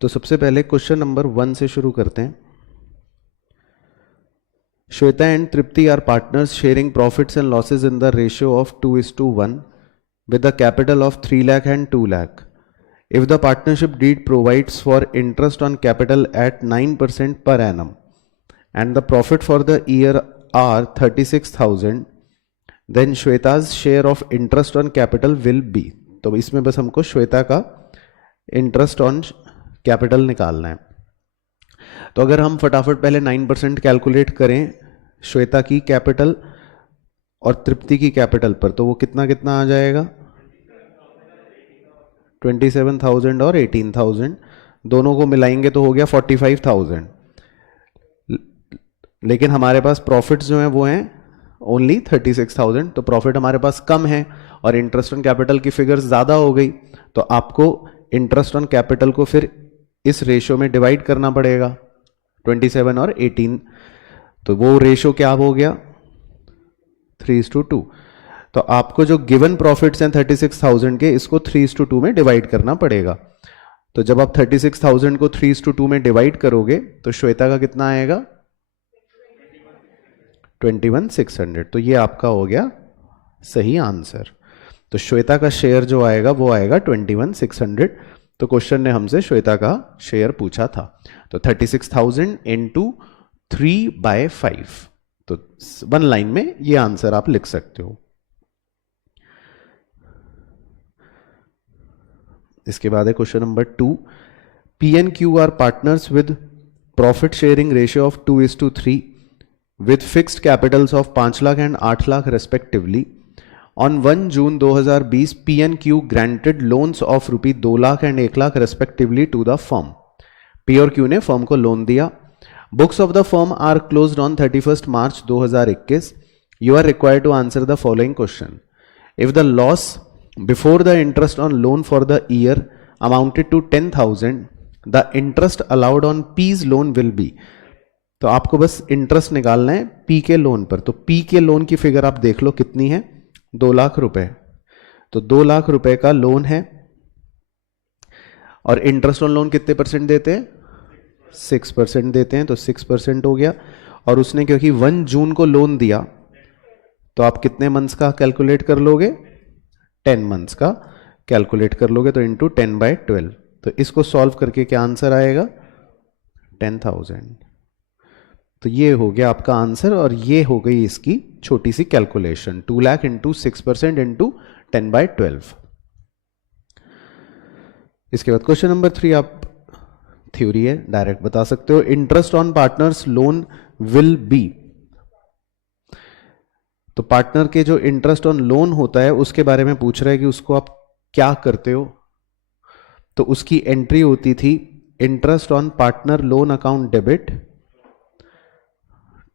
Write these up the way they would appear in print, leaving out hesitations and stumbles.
तो सबसे पहले क्वेश्चन नंबर 1 से शुरू करते हैं। Shweta and Tripti are partners sharing profits and losses in the ratio of 2:1 with a capital of 3 lakh and 2 lakh. If the partnership deed provides for interest on capital at 9% per annum and the profit for the year are 36,000, then Shweta's share of interest on capital will be. तो इसमें बस हमको श्वेता का interest on capital निकालना है। तो अगर हम फटाफट पहले 9% कैलकुलेट करें श्वेता की कैपिटल और तृप्ति की कैपिटल पर, तो वो कितना कितना आ जाएगा? 27,000 और 18,000 दोनों को मिलाएंगे तो हो गया 45,000। लेकिन हमारे पास प्रॉफिट्स जो हैं वो हैं ओनली 36,000, तो प्रॉफिट हमारे पास कम है और इंटरेस्ट ऑन कैपिटल की फिगर्स ज़्यादा हो गई, तो आपको इंटरेस्ट ऑन कैपिटल को फिर इस रेशियो में डिवाइड करना पड़ेगा 27 और 18। तो वो रेशियो क्या हो गया? 3:2। तो आपको जो गिवन प्रॉफिट्स हैं 36,000 के, इसको 3:2 में डिवाइड करना पड़ेगा। तो जब आप 36,000 को 3:2 में डिवाइड करोगे तो श्वेता का कितना आएगा? 21,600। तो ये आपका हो गया सही आंसर। तो श्वेता का शेयर जो आएगा वो आएगा 21,600। तो क्वेश्चन ने हमसे श्वेता का शेयर पूछा था। तो 36,000 इंटू 3/5, तो 1 लाइन में ये आंसर आप लिख सकते हो। इसके बाद है question number 2। P and Q R partners with profit sharing ratio of 2:3 with fixed capitals of 5 lakh and 8 lakh respectively. On 1 June 2020, P&Q granted loans of रुपये 2 lakh and 1 lakh respectively to the firm. P और Q ने firm को loan दिया। Books of the firm are closed on 31st March 2021. You are required to answer the following question. If the loss before the interest on loan for the year amounted to 10,000, the interest allowed on P's loan will be. तो आपको बस interest निकालना है P के loan पर। तो P के loan की फिगर आप देख लो कितनी है? 2 लाख रुपए। तो 2 लाख रुपए का लोन है और इंटरेस्ट ऑन लोन कितने परसेंट देते हैं? 6% देते हैं। तो 6% हो गया। और उसने क्योंकि 1 जून को लोन दिया, तो आप कितने मंथ्स का कैलकुलेट कर लोगे? 10 मंथ्स का कैलकुलेट कर लोगे। तो इंटू 10/12। तो इसको सॉल्व करके क्या आंसर आएगा? 10,000। तो ये हो गया आपका आंसर और ये हो गई इसकी छोटी सी कैलकुलेशन। 2 lakh into 6% into 10/12। इसके बाद क्वेश्चन नंबर 3, आप थ्योरी है डायरेक्ट बता सकते हो। Interest on partners loan will be. तो पार्टनर के जो इंटरेस्ट ऑन लोन होता है उसके बारे में पूछ रहा है कि उसको आप क्या करते हो। तो उसकी एंट्री होती थी interest on partner loan account debit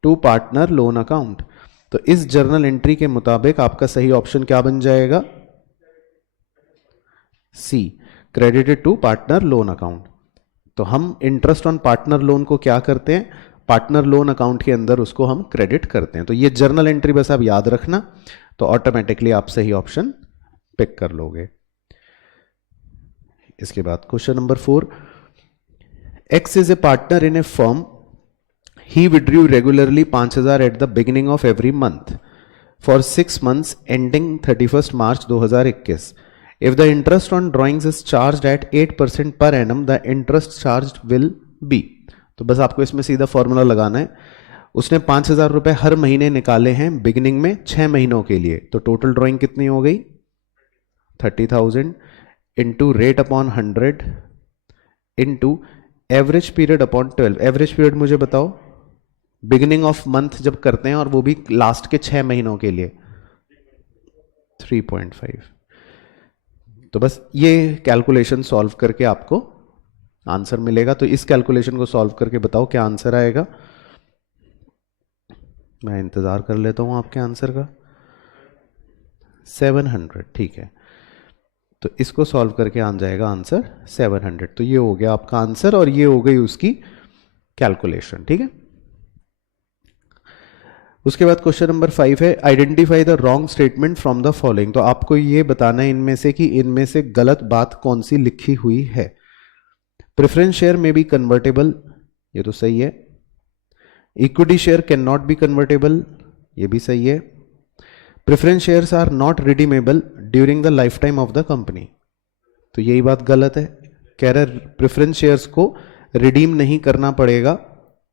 to partner loan account. तो इस जर्नल एंट्री के मुताबिक आपका सही ऑप्शन क्या बन जाएगा? C, credited to partner loan account. तो हम इंटरेस्ट ऑन पार्टनर लोन को क्या करते हैं? पार्टनर लोन अकाउंट के अंदर उसको हम क्रेडिट करते हैं। तो ये जर्नल एंट्री बस आप याद रखना, तो ऑटोमेटिकली आप सही ऑप्शन पिक कर लोगे। इसके बाद question number 4, x is a partner in a firm. He withdrew regularly 5,000 at the beginning of every month for 6 months ending 31st March 2021. If the interest on drawings is charged at 8% per annum, the interest charged will be. तो बस आपको इसमें सीधा formula लगाना है। उसने 5,000 रुपए हर महीने निकाले हैं बिगिनिंग में 6 महीनों के लिए। तो टोटल ड्राइंग कितनी हो गई? 30,000 into rate upon 100 into average period upon 12। Average period मुझे बताओ, बिगिनिंग ऑफ मंथ जब करते हैं और वो भी लास्ट के 6 महीनों के लिए 3.5। तो बस ये कैलकुलेशन सॉल्व करके आपको आंसर मिलेगा। तो इस कैलकुलेशन को सॉल्व करके बताओ क्या आंसर आएगा। मैं इंतजार कर लेता हूं आपके आंसर का। 700, ठीक है। तो इसको सॉल्व करके आ जाएगा आंसर 700। तो ये हो गया आपका आंसर और ये हो गई उसकी कैलकुलेशन, ठीक है। उसके बाद क्वेश्चन नंबर 5 है, identify the wrong statement from the following. तो आपको ये बताना है इनमें से कि इनमें से गलत बात कौन सी लिखी हुई है। प्रेफरेंस शेयर में बी कन्वर्टेबल, ये तो सही है। Equity share can not be convertible, ये भी सही है। Preference shares are not redeemable during the life time of the company, तो यही बात गलत है। कह रहे प्रेफरेंस शेयर्स को रिडीम नहीं करना पड़ेगा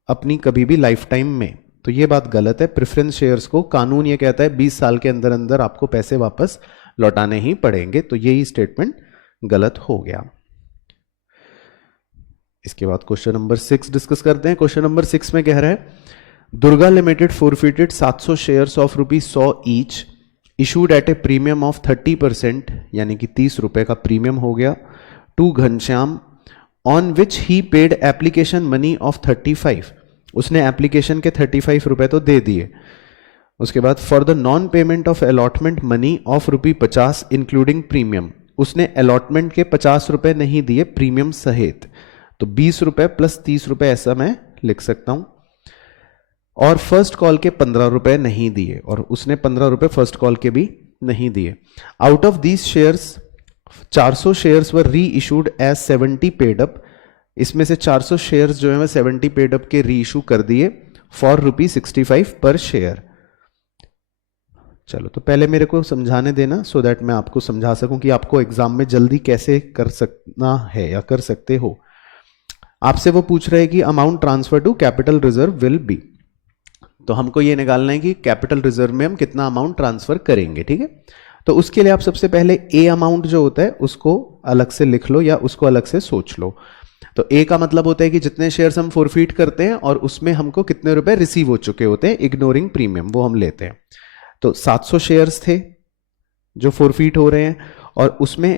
अपनी कभी भी लाइफ टाइम में, तो ये बात गलत है। प्रेफरेंस शेयर्स को कानून ये कहता है 20 साल के अंदर अंदर आपको पैसे वापस लौटाने ही पड़ेंगे, तो यही स्टेटमेंट गलत हो गया। इसके बाद क्वेश्चन नंबर 6 डिस्कस करते हैं। क्वेश्चन नंबर 6 में कह रहा है Durga limited forfeited 700 shares of ₹100 each issued at a premium of 30%, यानी कि 30 रुपए का प्रीमियम हो गया, to Ghanshyam on which he paid application money of 35, उसने एप्लीकेशन के 35 रुपए तो दे दिए। उसके बाद for the non payment of allotment money of ₹50 including premium, उसने अलॉटमेंट के 50 रुपए नहीं दिए प्रीमियम सहित, तो 20 रुपए प्लस 30 रुपए ऐसा मैं लिख सकता हूं। और फर्स्ट कॉल के 15 रुपए नहीं दिए, और उसने 15 रुपए फर्स्ट कॉल के भी नहीं दिए। Out of these shares 400 shares were reissued as 70 paid up, इसमें से 400 शेयर्स जो है वह 70 पेड अप के री इशू कर दिए फॉर ₹65 पर शेयर। चलो तो पहले मेरे को समझाने देना सो दैट मैं आपको समझा सकूं कि आपको एग्जाम में जल्दी कैसे कर सकना है या कर सकते हो। आपसे वो पूछ रहे हैं कि amount transfer to capital reserve will be, तो हमको ये निकालना है कि कैपिटल रिजर्व में हम कितना अमाउंट ट्रांसफर करेंगे, ठीक है। तो उसके लिए आप सबसे पहले ए अमाउंट जो होता है उसको अलग से लिख लो या उसको अलग से सोच लो। तो ए का मतलब होता है कि जितने शेयर्स हम फोरफीट करते हैं और उसमें हमको कितने रुपए रिसीव हो चुके होते हैं इग्नोरिंग प्रीमियम, वो हम लेते हैं। तो 700 शेयर्स थे जो फोरफीट हो रहे हैं और उसमें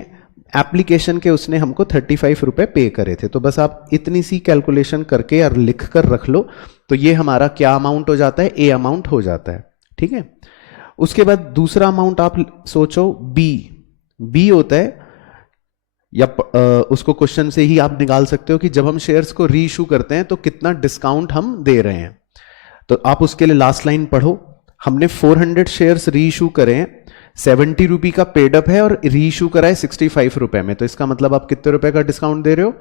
एप्लीकेशन के उसने हमको 35 रुपए पे करे थे। तो बस आप इतनी सी कैलकुलेशन करके या लिख कर रख लो, तो ये हमारा क्या अमाउंट हो जाता है, ए अमाउंट हो जाता है, ठीक है। उसके बाद दूसरा अमाउंट आप सोचो बी होता है, या उसको क्वेश्चन से ही आप निकाल सकते हो कि जब हम शेयर्स को री इशू करते हैं तो कितना डिस्काउंट हम दे रहे हैं। तो आप उसके लिए लास्ट लाइन पढ़ो, हमने 400 शेयर्स री इशू करे हैं, 70 रुपए का पेड अप है और री इशू करा है 65 रुपए में, तो इसका मतलब आप कितने रुपए का डिस्काउंट दे रहे हो,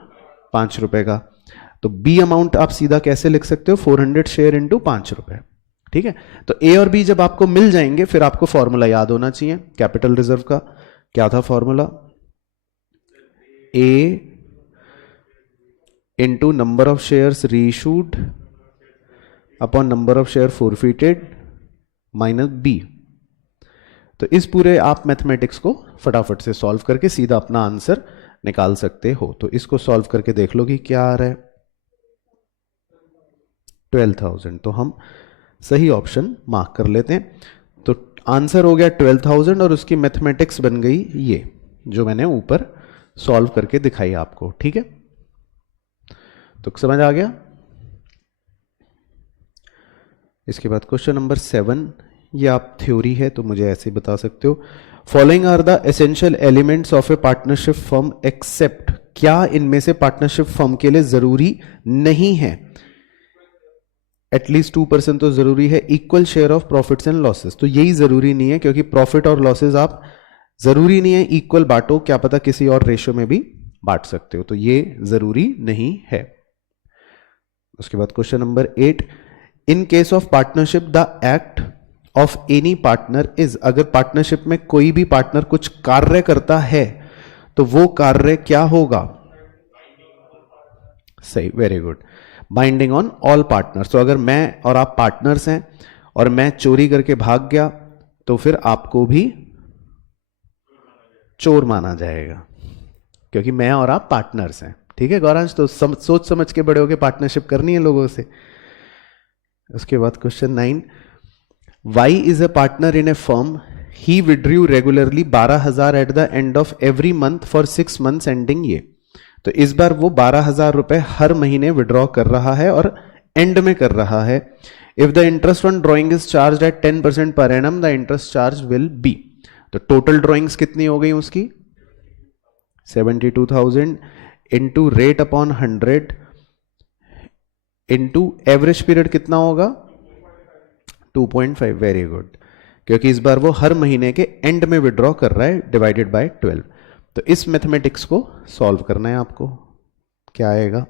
5 रुपए का। तो बी अमाउंट आप सीधा कैसे लिख सकते हो, 400 शेयर इंटू 5 रुपए, ठीक है। तो ए और बी जब आपको मिल जाएंगे फिर आपको फॉर्मूला याद होना चाहिए कैपिटल रिजर्व का। क्या था formula, A into number of shares reissued upon number of share forfeited minus B. तो इस पूरे आप मैथमेटिक्स को फटाफट से सॉल्व करके सीधा अपना आंसर निकाल सकते हो। तो इसको सॉल्व करके देख लो कि क्या आ रहा है, 12,000। तो हम सही ऑप्शन मार्क कर लेते हैं। तो आंसर हो गया 12,000 और उसकी मैथमेटिक्स बन गई ये जो मैंने ऊपर सॉल्व करके दिखाई आपको, ठीक है। तो समझ आ गया। इसके बाद क्वेश्चन नंबर 7, ये आप थ्योरी है तो मुझे ऐसे बता सकते हो। Following are the essential elements of a partnership firm except, क्या इनमें से पार्टनरशिप फर्म के लिए जरूरी नहीं है, एटलीस्ट 2% तो जरूरी है, equal share of profits and losses, तो यही जरूरी नहीं है क्योंकि प्रॉफिट और लॉसेस आप जरूरी नहीं है इक्वल बांटो, क्या पता किसी और रेशियो में भी बांट सकते हो, तो ये जरूरी नहीं है। उसके बाद question number 8, in case of partnership the act of any partner is, अगर पार्टनरशिप में कोई भी पार्टनर कुछ कार्य करता है तो वो कार्य क्या होगा, सही, very good, binding on all partners. तो अगर मैं और आप पार्टनर्स हैं और मैं चोरी करके भाग गया तो फिर आपको भी चोर माना जाएगा क्योंकि मैं और आप पार्टनर्स हैं, ठीक है गौरांश। तो सोच समझ के बड़े होके पार्टनरशिप करनी है लोगों से। उसके बाद question 9, Y is a partner in a firm, he withdrew regularly 12,000 at the end of every month for 6 months ending ये, तो इस बार वो 12,000 रुपए हर महीने विड्रॉ कर रहा है और एंड में कर रहा है। If the interest on drawing is charge at 10% per annum the interest charge will be, तो टोटल ड्रॉइंग्स कितनी हो गई उसकी 72,000 into rate upon 100 into average period कितना होगा 2.5, वेरी गुड, क्योंकि इस बार वो हर महीने के एंड में विड्रॉ कर रहा है डिवाइडेड बाय 12। तो इस मैथमेटिक्स को सॉल्व करना है आपको। क्या आएगा?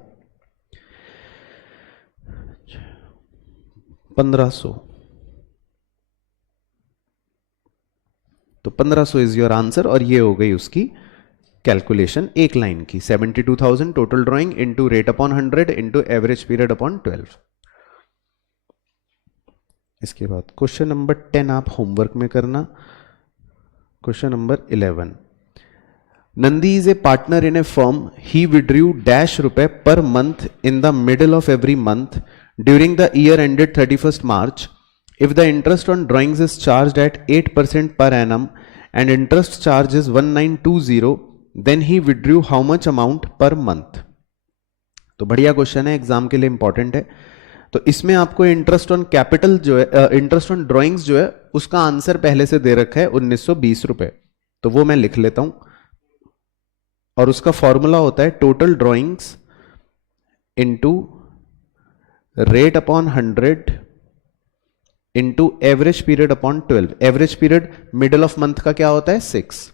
1500। तो 1500 इज योर आंसर, और ये हो गई उसकी कैलकुलेशन एक लाइन की। 72,000 total drawing into rate upon 100 into average period upon 12। इसके बाद क्वेश्चन नंबर 10 आप होमवर्क में करना। Question number 11, Nandi is a partner in a firm, he withdrew dash रुपए per month in the middle of every month during the year ended 31st March. If the interest on drawings is charged at 8% per annum and interest charge is 1920, then he withdrew how much amount per month? तो बढ़िया question है, exam के लिए important है। तो इसमें आपको interest on capital जो है, इंटरेस्ट ऑन ड्राइंग्स जो है, उसका आंसर पहले से दे रखा है 1920 रुपए। तो वो मैं लिख लेता हूं, और उसका फॉर्मूला होता है total drawings into rate upon 100 into average period upon 12। Average period middle of month का क्या होता है? 6।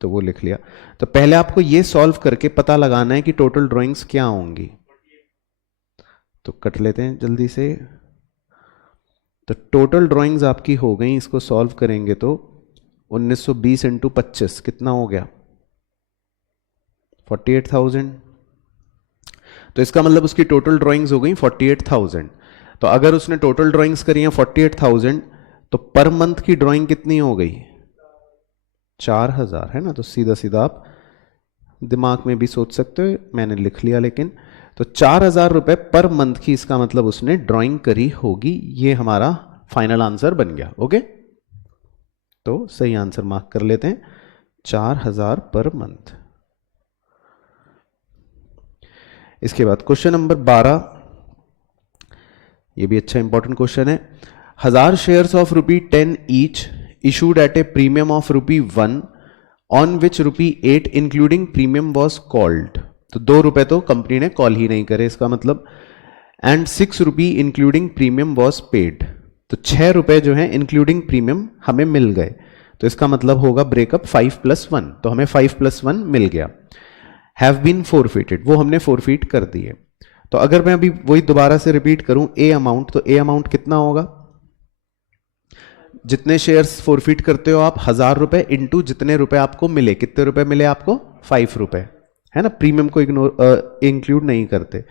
तो वो लिख लिया। तो पहले आपको ये सॉल्व करके पता लगाना है कि टोटल ड्राइंग्स क्या होंगी। तो कट लेते हैं जल्दी से। तो टोटल ड्राइंग्स आपकी हो गई, इसको सॉल्व करेंगे तो 1920 इंटू 25 कितना हो गया? 48,000। तो इसका मतलब उसकी टोटल ड्राइंग्स हो गई 48,000। तो अगर उसने टोटल ड्राइंग्स करी हैं 48,000, तो पर मंथ की ड्राइंग कितनी हो गई? 4,000 है ना। तो सीधा सीधा आप दिमाग में भी सोच सकते हो, मैंने लिख लिया लेकिन। तो 4,000 रुपए पर मंथ की, इसका मतलब उसने ड्राइंग करी होगी। ये हमारा फाइनल आंसर बन गया। ओके, तो सही आंसर मार्क कर लेते हैं, 4,000 पर मंथ। इसके बाद क्वेश्चन नंबर 12, ये भी अच्छा इंपॉर्टेंट क्वेश्चन है। 1000 shares of ₹10 each issued at a premium of ₹1 on which ₹8 including premium was called. तो ₹2 तो कंपनी ने कॉल ही नहीं करे, इसका मतलब। And ₹6 including premium was paid. तो ₹6 जो है इंक्लूडिंग प्रीमियम हमें मिल गए। तो इसका मतलब होगा ब्रेकअप 5+1। तो हमें 5+1 मिल गया। हैव बीन फोरफिटेड, वो हमने फोरफिट कर दिए। तो अगर मैं अभी वही दोबारा से रिपीट करूं ए अमाउंट, तो ए अमाउंट कितना होगा? जितने शेयर्स फोरफिट करते हो आप, 1000 रुपए इंटू जितने रुपए आपको मिले। कितने रुपए मिले आपको? 5 रुपए, है ना। प्रीमियम को इंक्लूड नहीं करते।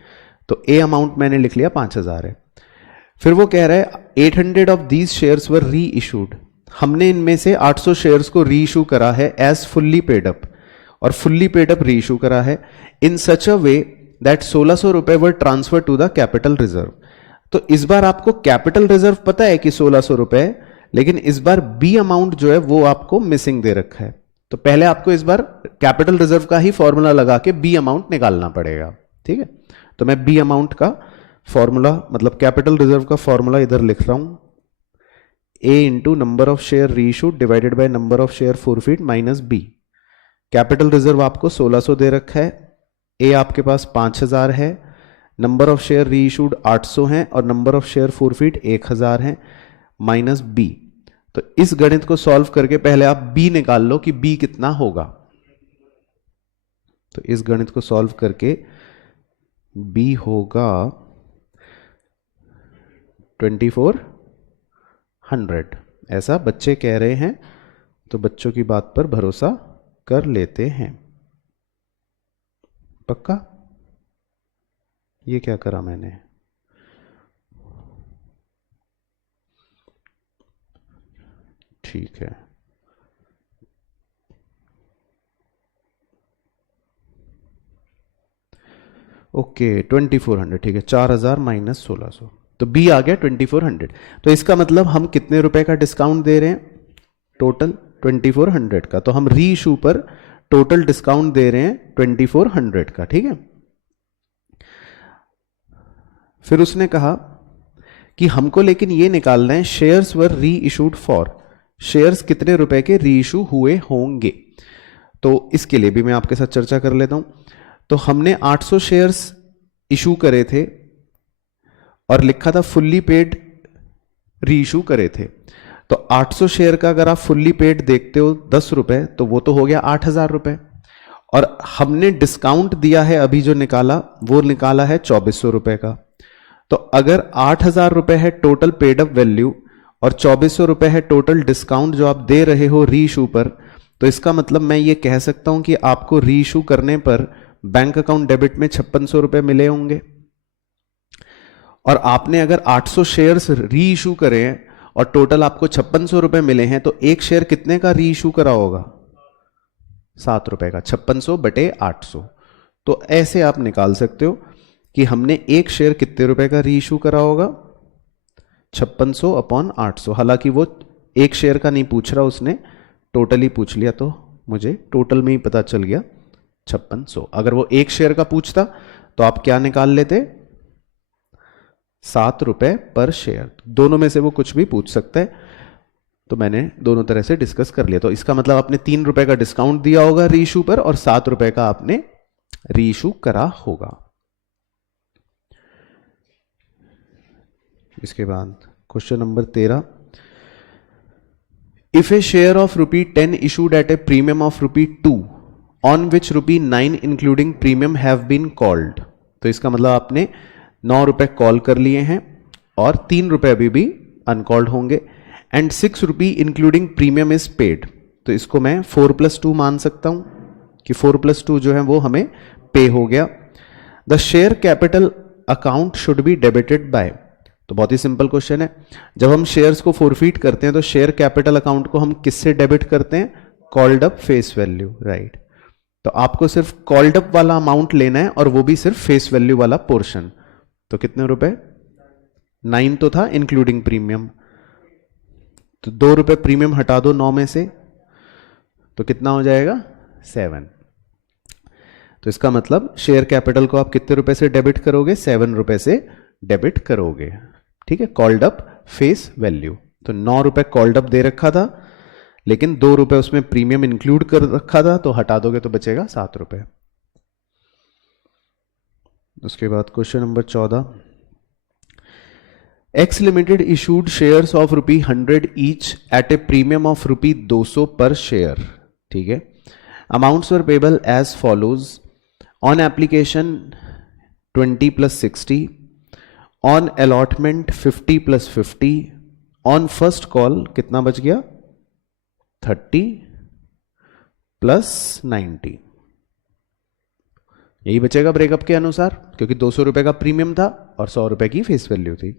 तो ए अमाउंट मैंने लिख लिया 5,000 है। फिर वो कह रहा है 800 ऑफ दीज शेयर्स वर री इशूड। हमने इनमें से 800 शेयर्स को री इशू करा है एज फुल्ली पेड अप, और fully paid up reissue करा है in such a way that 1600 रुपए were transferred to the capital reserve. तो इस बार आपको कैपिटल रिजर्व पता है कि 1600 रुपए, लेकिन इस बार बी अमाउंट जो है वो आपको मिसिंग दे रखा है। तो पहले आपको इस बार कैपिटल रिजर्व का ही फॉर्मूला लगा के बी अमाउंट निकालना पड़ेगा, ठीक है। तो मैं बी अमाउंट का फॉर्मूला, मतलब कैपिटल रिजर्व का फॉर्मूला इधर लिख रहा हूं, A into number of share reissued divided by number of share forfeit minus B. Capital reserve आपको 1600 दे रखा है, ए आपके पास 5000 है, नंबर ऑफ शेयर री इशूड 800 है, और नंबर ऑफ शेयर फोरफिट 1000 है, माइनस बी। तो इस गणित को सॉल्व करके पहले आप बी निकाल लो कि बी कितना होगा। तो इस गणित को सॉल्व करके बी होगा 2400, ऐसा बच्चे कह रहे हैं। तो बच्चों की बात पर भरोसा कर लेते हैं। पक्का? ये क्या करा मैंने? ठीक है, ओके 2400, ठीक है। 4000 माइनस 1600, तो बी आ गया 2400। तो इसका मतलब हम कितने रुपए का डिस्काउंट दे रहे हैं? टोटल 2400 का। तो हम री इशू पर टोटल डिस्काउंट दे रहे हैं 2400 का, ठीक है। फिर उसने कहा कि हमको लेकिन ये निकालना है शेयर्स वर री इशूड फॉर, शेयर्स कितने रुपए के री इशू हुए होंगे। तो इसके लिए भी मैं आपके साथ चर्चा कर लेता हूं। तो हमने 800 शेयर्स इशू करे थे और लिखा था फुल्ली पेड री इशू करे थे। तो 800 शेयर का अगर आप फुल्ली पेड देखते हो 10 रुपए, तो वो तो हो गया 8,000 रुपए। और हमने डिस्काउंट दिया है अभी जो निकाला वो निकाला है 2400 रुपए का। तो अगर 8000 रुपए है टोटल पेड अप वैल्यू और 2400 रुपए है टोटल डिस्काउंट जो आप दे रहे हो री इशू पर, तो इसका मतलब मैं ये कह सकता हूं कि आपको री इशू करने पर बैंक अकाउंट डेबिट में 5600 रुपए मिले होंगे। और आपने अगर 800 शेयर्स री इशू करे हैं और टोटल आपको 5600 रुपए मिले हैं, तो एक शेयर कितने का री इशू करा होगा? 7 रुपए का। 5600 बटे 800। तो ऐसे आप निकाल सकते हो कि हमने एक शेयर कितने रुपए का री इशू करा होगा? 5600 अपॉन 800। हालांकि वो एक शेयर का नहीं पूछ रहा, उसने टोटल ही पूछ लिया, तो मुझे टोटल में ही पता चल गया 5600। अगर वो एक शेयर का पूछता तो आप क्या निकाल लेते? 7 रुपए पर शेयर। दोनों में से वो कुछ भी पूछ सकता है, तो मैंने दोनों तरह से डिस्कस कर लिया। तो इसका मतलब आपने 3 रुपए का डिस्काउंट दिया होगा री इशू पर और 7 रुपए का आपने री इशू करा होगा। इसके बाद question number 13, if A share of ₹10 issued at a premium of ₹2 on which ₹9 including premium have been called, तो इसका मतलब आपने 9 रुपए कॉल कर लिए हैं और 3 रुपए अभी भी अनकॉल्ड होंगे, and 6 rupee including premium is paid. तो इसको मैं 4+2 मान सकता हूं कि 4+2 जो है वो हमें पे हो गया। The share capital account should be debited bye, तो बहुत ही सिंपल क्वेश्चन है। जब हम शेयर्स को फोरफीट करते हैं तो शेयर कैपिटल अकाउंट को हम किससे डेबिट करते हैं? Called up face value, right. तो आपको सिर्फ कॉल्ड अप वाला अमाउंट लेना है और वो भी सिर्फ फेस वैल्यू वाला पोर्शन। तो कितने रुपए? 9 तो था इंक्लूडिंग प्रीमियम, तो 2 रुपए प्रीमियम हटा दो 9 में से, तो कितना हो जाएगा? 7। तो इसका मतलब शेयर कैपिटल को आप कितने रुपए से डेबिट करोगे? 7 रुपए से डेबिट करोगे, ठीक है। कॉल्ड अप फेस वैल्यू, तो 9 रुपए कॉल्ड अप दे रखा था, लेकिन 2 रुपए उसमें प्रीमियम इंक्लूड कर रखा था, तो हटा दोगे तो बचेगा 7 रुपए। उसके बाद question number 14, X limited issued shares of ₹100 each at a premium of ₹200 पर शेयर, ठीक है। Amounts were payable as follows, on application 20 + 60, on allotment 50 + 50, on first call कितना बच गया? 30 + 90, यही बचेगा ब्रेकअप के अनुसार, क्योंकि 200 रुपए का प्रीमियम था और 100 रुपए की फेस वैल्यू थी।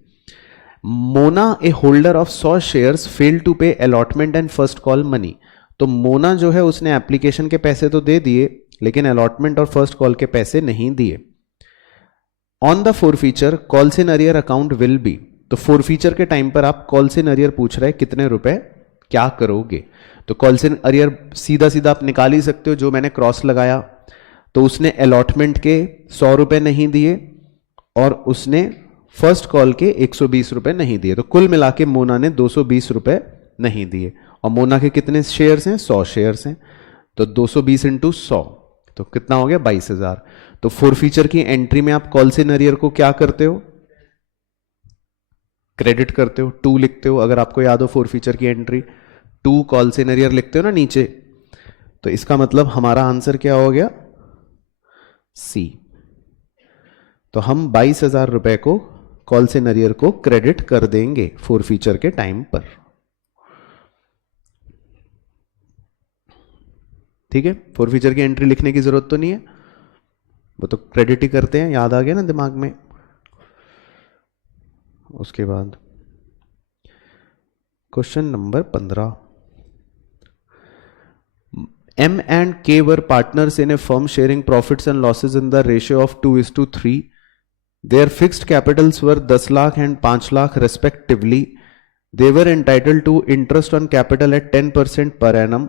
Mona a holder of 100 shares fail to pay allotment and first call money, तो मोना जो है उसने एप्लीकेशन के पैसे तो दे दिए लेकिन अलॉटमेंट और फर्स्ट कॉल के पैसे नहीं दिए। On the forfeiture calls in arrear account will be, तो फोरफीचर के टाइम पर आप कॉल्स इन अरियर पूछ रहे हैं कितने रुपए, क्या करोगे? तो कॉल्स इन अरियर सीधा सीधा आप निकाल ही सकते हो, जो मैंने क्रॉस लगाया, तो उसने अलॉटमेंट के 100 रुपए नहीं दिए और उसने फर्स्ट कॉल के 120 रुपए नहीं दिए, तो कुल मिला के मोना ने 220 रुपए नहीं दिए। और मोना के कितने शेयर्स हैं? 100 शेयर्स हैं, तो 220 × 100, तो कितना हो गया? 22,000। तो फोरफीचर की एंट्री में आप कॉल्स इन अरियर को क्या करते हो? क्रेडिट करते हो, 2 लिखते हो। अगर आपको याद हो फोरफीचर की एंट्री 2 कॉल्स इन अरियर लिखते हो ना नीचे, तो इसका मतलब हमारा आंसर क्या हो गया? सी। तो हम 22,000 रुपए को कॉल्स इन अरियर को क्रेडिट कर देंगे फोरफीचर के टाइम पर, ठीक है। फोरफीचर की एंट्री लिखने की जरूरत तो नहीं है, वो तो क्रेडिट ही करते हैं, याद आ गया ना दिमाग में। उसके बाद question number 15, M and K were partners in a firm sharing profits and losses in the ratio of 2:3. Their fixed capitals were 10 lakh and 5 lakh respectively. They were entitled to interest on capital at 10% per annum.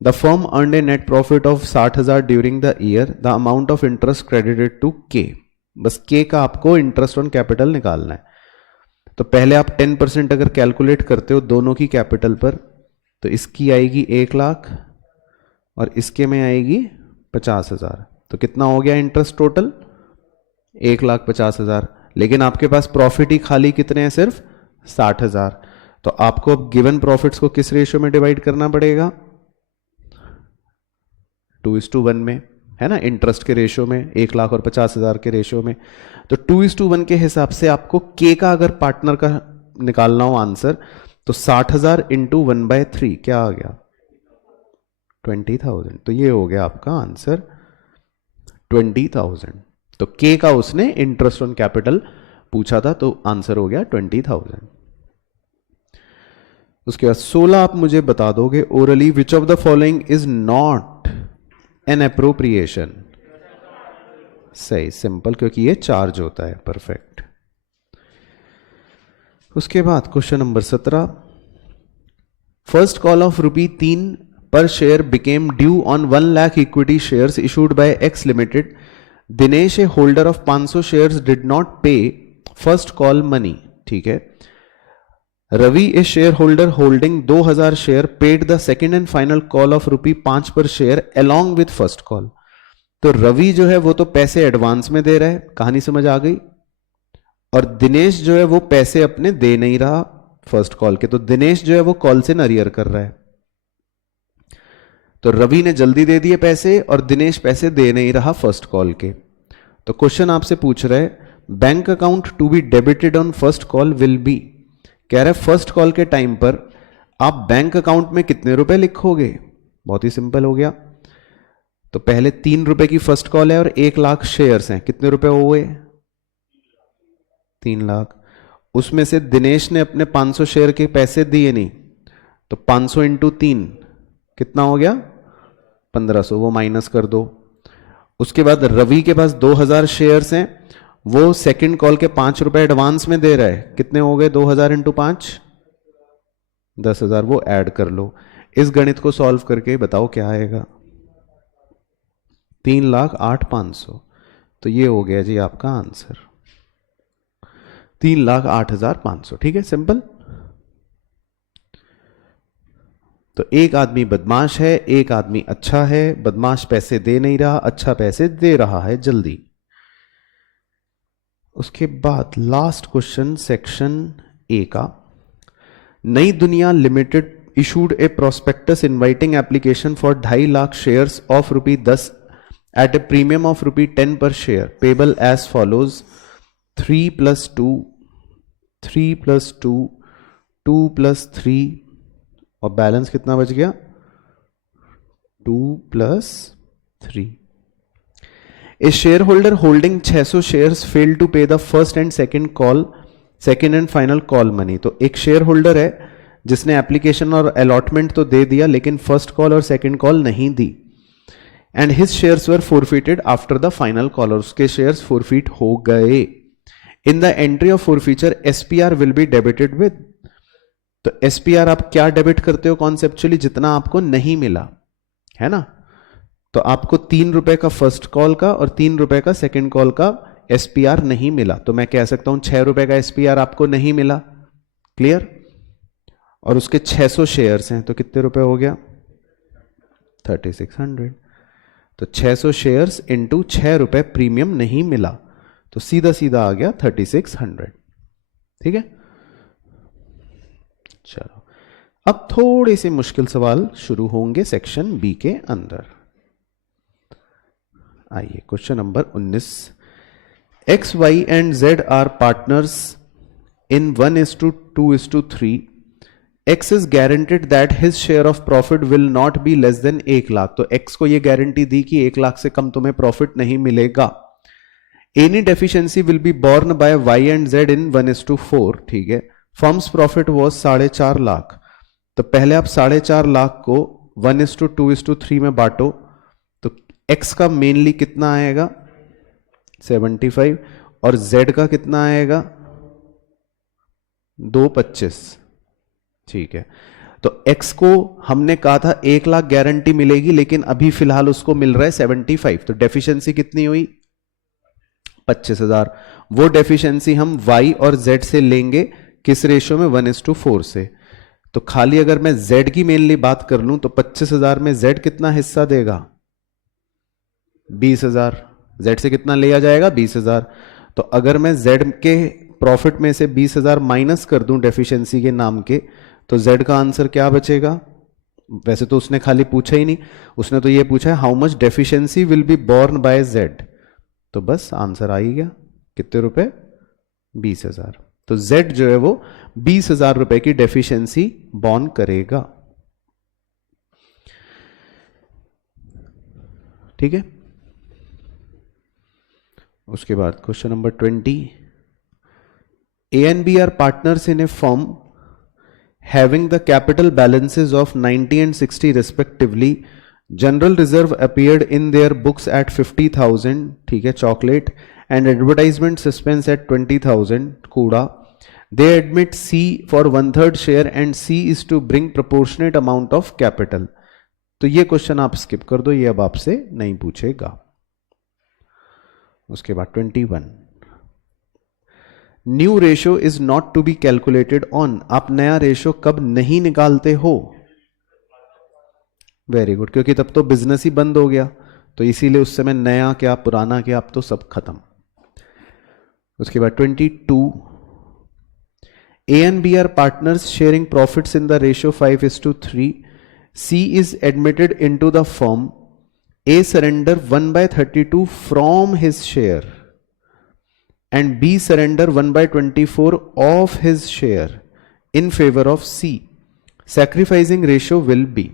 The firm earned a net profit of 60,000 during the year. The amount of interest credited to K. बस K का आपको interest on capital निकालना है। तो पहले आप 10% अगर calculate करते हो दोनों की कैपिटल पर, तो इसकी आएगी 1 लाख और इसके में आएगी 50,000, तो कितना हो गया इंटरेस्ट टोटल? 1,50,000। लेकिन आपके पास प्रॉफिट ही खाली कितने हैं? सिर्फ 60,000। तो आपको अब गिवन प्रॉफिट्स को किस रेशियो में डिवाइड करना पड़ेगा? 2:1 में। है ना, इंटरेस्ट के रेशियो में 1 लाख और 50,000 के रेशियो में। तो 2:1 के हिसाब से आपको के का अगर पार्टनर का निकालना हो आंसर, तो 60,000 इंटू 1/3 क्या आ गया, 20,000। तो ये हो गया आपका आंसर 20,000। तो के का उसने इंटरेस्ट ऑन कैपिटल पूछा था, तो आंसर हो गया 20,000। उसके बाद 16 आप मुझे बता दोगे orally, which of the following is not an appropriation. सही, सिंपल, क्योंकि ये चार्ज होता है। परफेक्ट। उसके बाद question number 17, first call of ₹3 per share became due on 1 lakh equity shares issued by X Limited. Dinesh, a holder of 500 shares, did not pay first call money. ठीक है। Ravi, a shareholder holding 2000 share, paid the second and final call of ₹5 per share along with first call. तो रवि जो है वो तो पैसे advance में दे रहा है, कहानी समझ आ गई। और दिनेश जो है वो पैसे अपने दे नहीं रहा फर्स्ट कॉल के, तो दिनेश जो है वो कॉल से नरियर कर रहा है। तो रवि ने जल्दी दे दिए पैसे और दिनेश पैसे दे नहीं रहा फर्स्ट कॉल के। तो क्वेश्चन आपसे पूछ रहा है, bank account to be debited on first call will be, कह रहा है फर्स्ट कॉल के टाइम पर आप बैंक अकाउंट में कितने रुपए लिखोगे। बहुत ही सिंपल हो गया। तो पहले 3 रुपए की फर्स्ट कॉल है और 1 लाख शेयर्स हैं, कितने रुपए हुए, 3 लाख। उसमें से दिनेश ने अपने 500 शेयर के पैसे दिए नहीं, तो 500 इंटू 3 कितना हो गया, 1500, वो माइनस कर दो। उसके बाद रवि के पास 2000 शेयर्स हैं, वो सेकंड कॉल के 5 रुपए एडवांस में दे रहा है, कितने हो गए, 2000 इंटू 5, 10,000, वो ऐड कर लो। इस गणित को सॉल्व करके बताओ क्या आएगा, 3,08,500। तो ये हो गया जी आपका आंसर, 3,08,500। ठीक है, सिंपल। तो एक आदमी बदमाश है, एक आदमी अच्छा है। बदमाश पैसे दे नहीं रहा, अच्छा पैसे दे रहा है जल्दी। उसके बाद लास्ट क्वेश्चन सेक्शन ए का, नई दुनिया limited issued a prospectus inviting application for 2.5 lakh shares of ₹10 at a premium of ₹10 per share, payable as follows: 3 + 2, 3 + 2, 2 + 3, और बैलेंस कितना बच गया, 2 + 3। A shareholder holding 600 shares failed to pay the first and second and final call money। तो एक share holder है जिसने application और allotment तो दे दिया, लेकिन फर्स्ट कॉल और सेकंड कॉल नहीं दी। And his shares were forfeited after the final call, और उसके शेयर्स फोरफिट हो गए। In the entry of forfeiture SPR will be debited with. तो एसपीआर आप क्या डेबिट करते हो कॉन्सेप्चुअली, जितना आपको नहीं मिला है ना। तो आपको 3 रुपए का फर्स्ट कॉल का और 3 रुपए का सेकंड कॉल का एसपीआर नहीं मिला, तो मैं कह सकता हूं 6 रुपए का एसपीआर आपको नहीं मिला। क्लियर। और उसके 600 शेयर्स हैं, तो कितने रुपए हो गया, 3600। तो 600 शेयर्स इंटू 6 रुपए प्रीमियम नहीं मिला, तो सीधा सीधा आ गया 3600। ठीक है। चलो अब थोड़े से मुश्किल सवाल शुरू होंगे सेक्शन बी के अंदर। आइए question number 19, X Y and Z are partners in 1:2:3। X is guaranteed that his share of profit will not be less than 1 lakh. तो X को ये गारंटी दी कि 1 लाख से कम तुम्हें प्रॉफिट नहीं मिलेगा। Any deficiency will be borne by Y and Z in 1:4। ठीक है। Firm's profit was 4.5 lakh. तो पहले आप 4.5 लाख को 1:2:3 में बांटो, तो X का मेनली कितना आएगा, 75, और Z का कितना आएगा, 2.25। ठीक है। तो X को हमने कहा था 1 लाख गारंटी मिलेगी, लेकिन अभी फिलहाल उसको मिल रहा है 75। तो डेफिशिएंसी कितनी हुई, 25,000। वो डेफिशिएंसी हम Y और Z से लेंगे, किस रेशियो में, 1:4 से। तो खाली अगर मैं Z की मेनली बात कर लूं, तो 25,000 में Z कितना हिस्सा देगा, 20,000। Z से कितना लिया जाएगा, 20,000। तो अगर मैं Z के प्रॉफिट में से 20,000 माइनस कर दूं डेफिशिएंसी के नाम के, तो Z का आंसर क्या बचेगा, वैसे तो उसने खाली पूछा ही नहीं, उसने तो ये पूछा है how much deficiency will be borne by Z, तो बस आंसर आ ही गया। कितने रुपए? 20,000। तो जेड जो है वो 20,000 रुपए की डेफिशिएंसी बोर्न करेगा। ठीक है। उसके बाद question number 20, A and B are partners in a firm having the capital balances of 90 and 60 respectively. General reserve appeared in their books at 50,000, ठीक है, chocolate, and advertisement suspense at 20,000, कूड़ा. They admit C for 1/3 share and C is to bring proportionate amount of capital. तो ये question आप skip कर दो, ये अब आपसे नहीं पूछेगा। उसके बाद 21, new ratio is not to be calculated on. आप नया रेशो कब नहीं निकालते हो? वेरी गुड, क्योंकि तब तो बिजनेस ही बंद हो गया, तो इसीलिए उस समय नया क्या पुराना क्या अब तो सब खत्म। उसके बाद 22, A and B are partners sharing profits in the ratio 5:3। C is admitted into the firm. A surrender 1/32 from his share and B surrender 1/24 of his share in favor of C. Sacrificing ratio will be।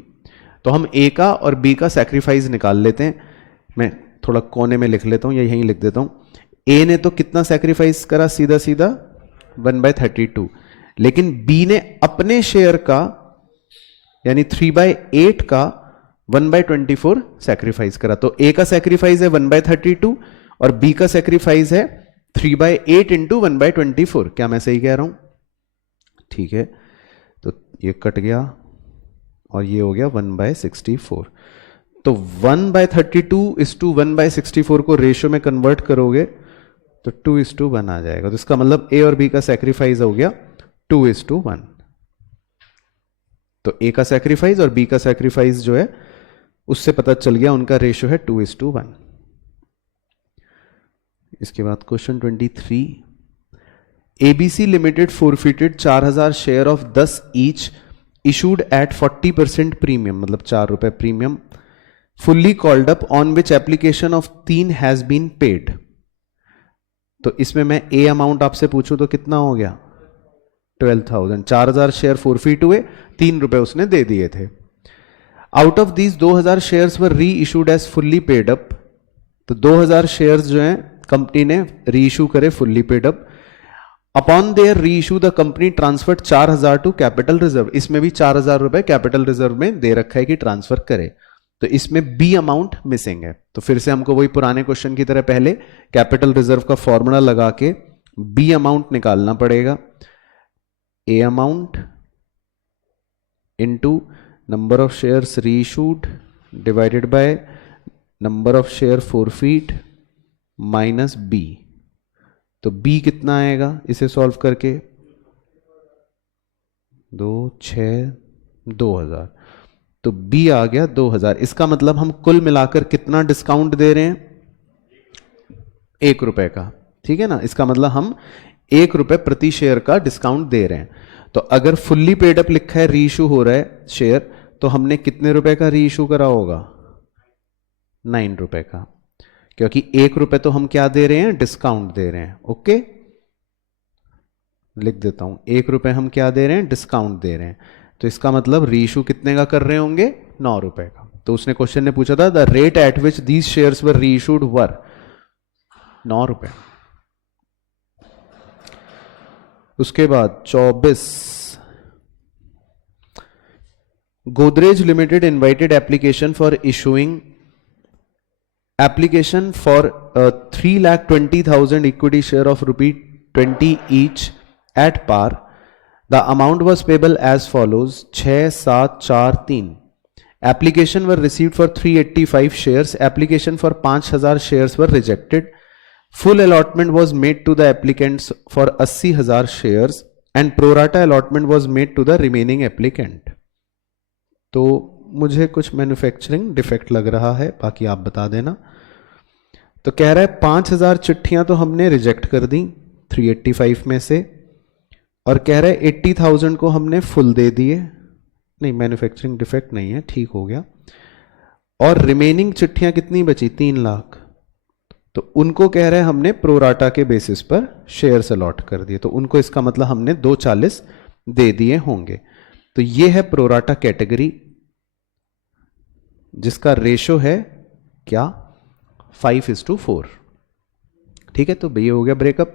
तो हम A का और B का sacrifice निकाल लेते हैं। मैं थोड़ा कोने में लिख लेता हूं या यहीं लिख देता हूं। A ने तो कितना सैक्रिफाइस करा? सीधा सीधा 1/32, लेकिन B ने अपने शेयर का यानी 3/8 का 1/24 सैक्रिफाइस करा। तो A का सैक्रिफाइस है 1/32 और B का सैक्रिफाइस है 3/8 इंटू 1/24। क्या मैं सही कह रहा हूं? ठीक है, तो ये कट गया और ये हो गया 1/64। तो 1/32 इज टू 1/64 को रेशियो में कन्वर्ट करोगे तो 2:1 आ जाएगा। तो इसका मतलब ए और बी का सैक्रिफाइस हो गया 2:1। तो ए का सैक्रिफाइस और बी का सैक्रिफाइस जो है उससे पता चल गया उनका रेशियो है 2:1। इसके बाद question 23, ABC limited forfeited 4,000 share of 10 each issued at 40% premium, मतलब 4 रुपए premium, fully called up on which application of 3 has been paid. तो इसमें मैं ए अमाउंट आपसे पूछूं तो कितना हो गया? 12,000। 4,000 शेयर फोरफिट हुए, 3 रुपए उसने दे दिए थे। Out of these 2,000 shares were reissued as fully paid up. तो 2,000 शेयर्स जो हैं कंपनी ने री इशू करे fully paid up. Upon their reissue the company transfer 4,000 to capital reserve. इसमें भी 4,000 रुपए कैपिटल रिजर्व में दे रखा है कि ट्रांसफर करे, तो इसमें बी अमाउंट मिसिंग है। तो फिर से हमको वही पुराने क्वेश्चन की तरह पहले कैपिटल रिजर्व का फॉर्मूला लगा के बी अमाउंट निकालना पड़ेगा। A amount into number of shares reissued divided by number of share forfeit minus B. तो बी कितना आएगा इसे सॉल्व करके? 2, 6, 2,000। तो बी आ गया 2,000। इसका मतलब हम कुल मिलाकर कितना डिस्काउंट दे रहे हैं? 1 रुपए का। ठीक है ना, इसका मतलब हम 1 रुपए प्रति शेयर का डिस्काउंट दे रहे हैं। तो अगर फुल्ली पेड अप लिखा है, री इशू हो रहा है शेयर, तो हमने कितने रुपए का री इशू करा होगा? 9 रुपए का, क्योंकि 1 रुपए तो हम क्या दे रहे हैं? डिस्काउंट दे रहे हैं। ओके, लिख देता हूं, 1 रुपए हम क्या दे रहे हैं? डिस्काउंट दे रहे हैं। तो इसका मतलब री इशू कितने का कर रहे होंगे? 9 रुपए का। तो उसने क्वेश्चन ने पूछा था the rate at which these shares were री इशूड वर 9 रुपए। उसके बाद 24, Godrej limited invited application for issuing application for 3,20,000 equity share of ₹20 each at par. The amount was payable as follows: 6,743. Application were received for 385 shares. Application for 5,000 shares were rejected. Full allotment was made to the applicants for 80,000 shares and pro rata allotment was made to the remaining applicant. तो मुझे कुछ manufacturing defect लग रहा है, बाकी आप बता देना। तो कह रहा है 5,000 चिट्ठियां तो हमने रिजेक्ट कर दी 385 में से, और कह रहा है 80,000 को हमने फुल दे दिए, नहीं, मैन्युफैक्चरिंग डिफेक्ट नहीं है, ठीक हो गया। और रिमेनिंग चिट्ठियां कितनी बची? 3 लाख। तो उनको कह रहे हैं हमने प्रोराटा के बेसिस पर शेयर्स अलॉट कर दिए, तो उनको इसका मतलब हमने 240 दे दिए होंगे। तो ये है प्रोराटा कैटेगरी जिसका रेशो है क्या? 5:4। ठीक है, तो ये हो गया ब्रेकअप।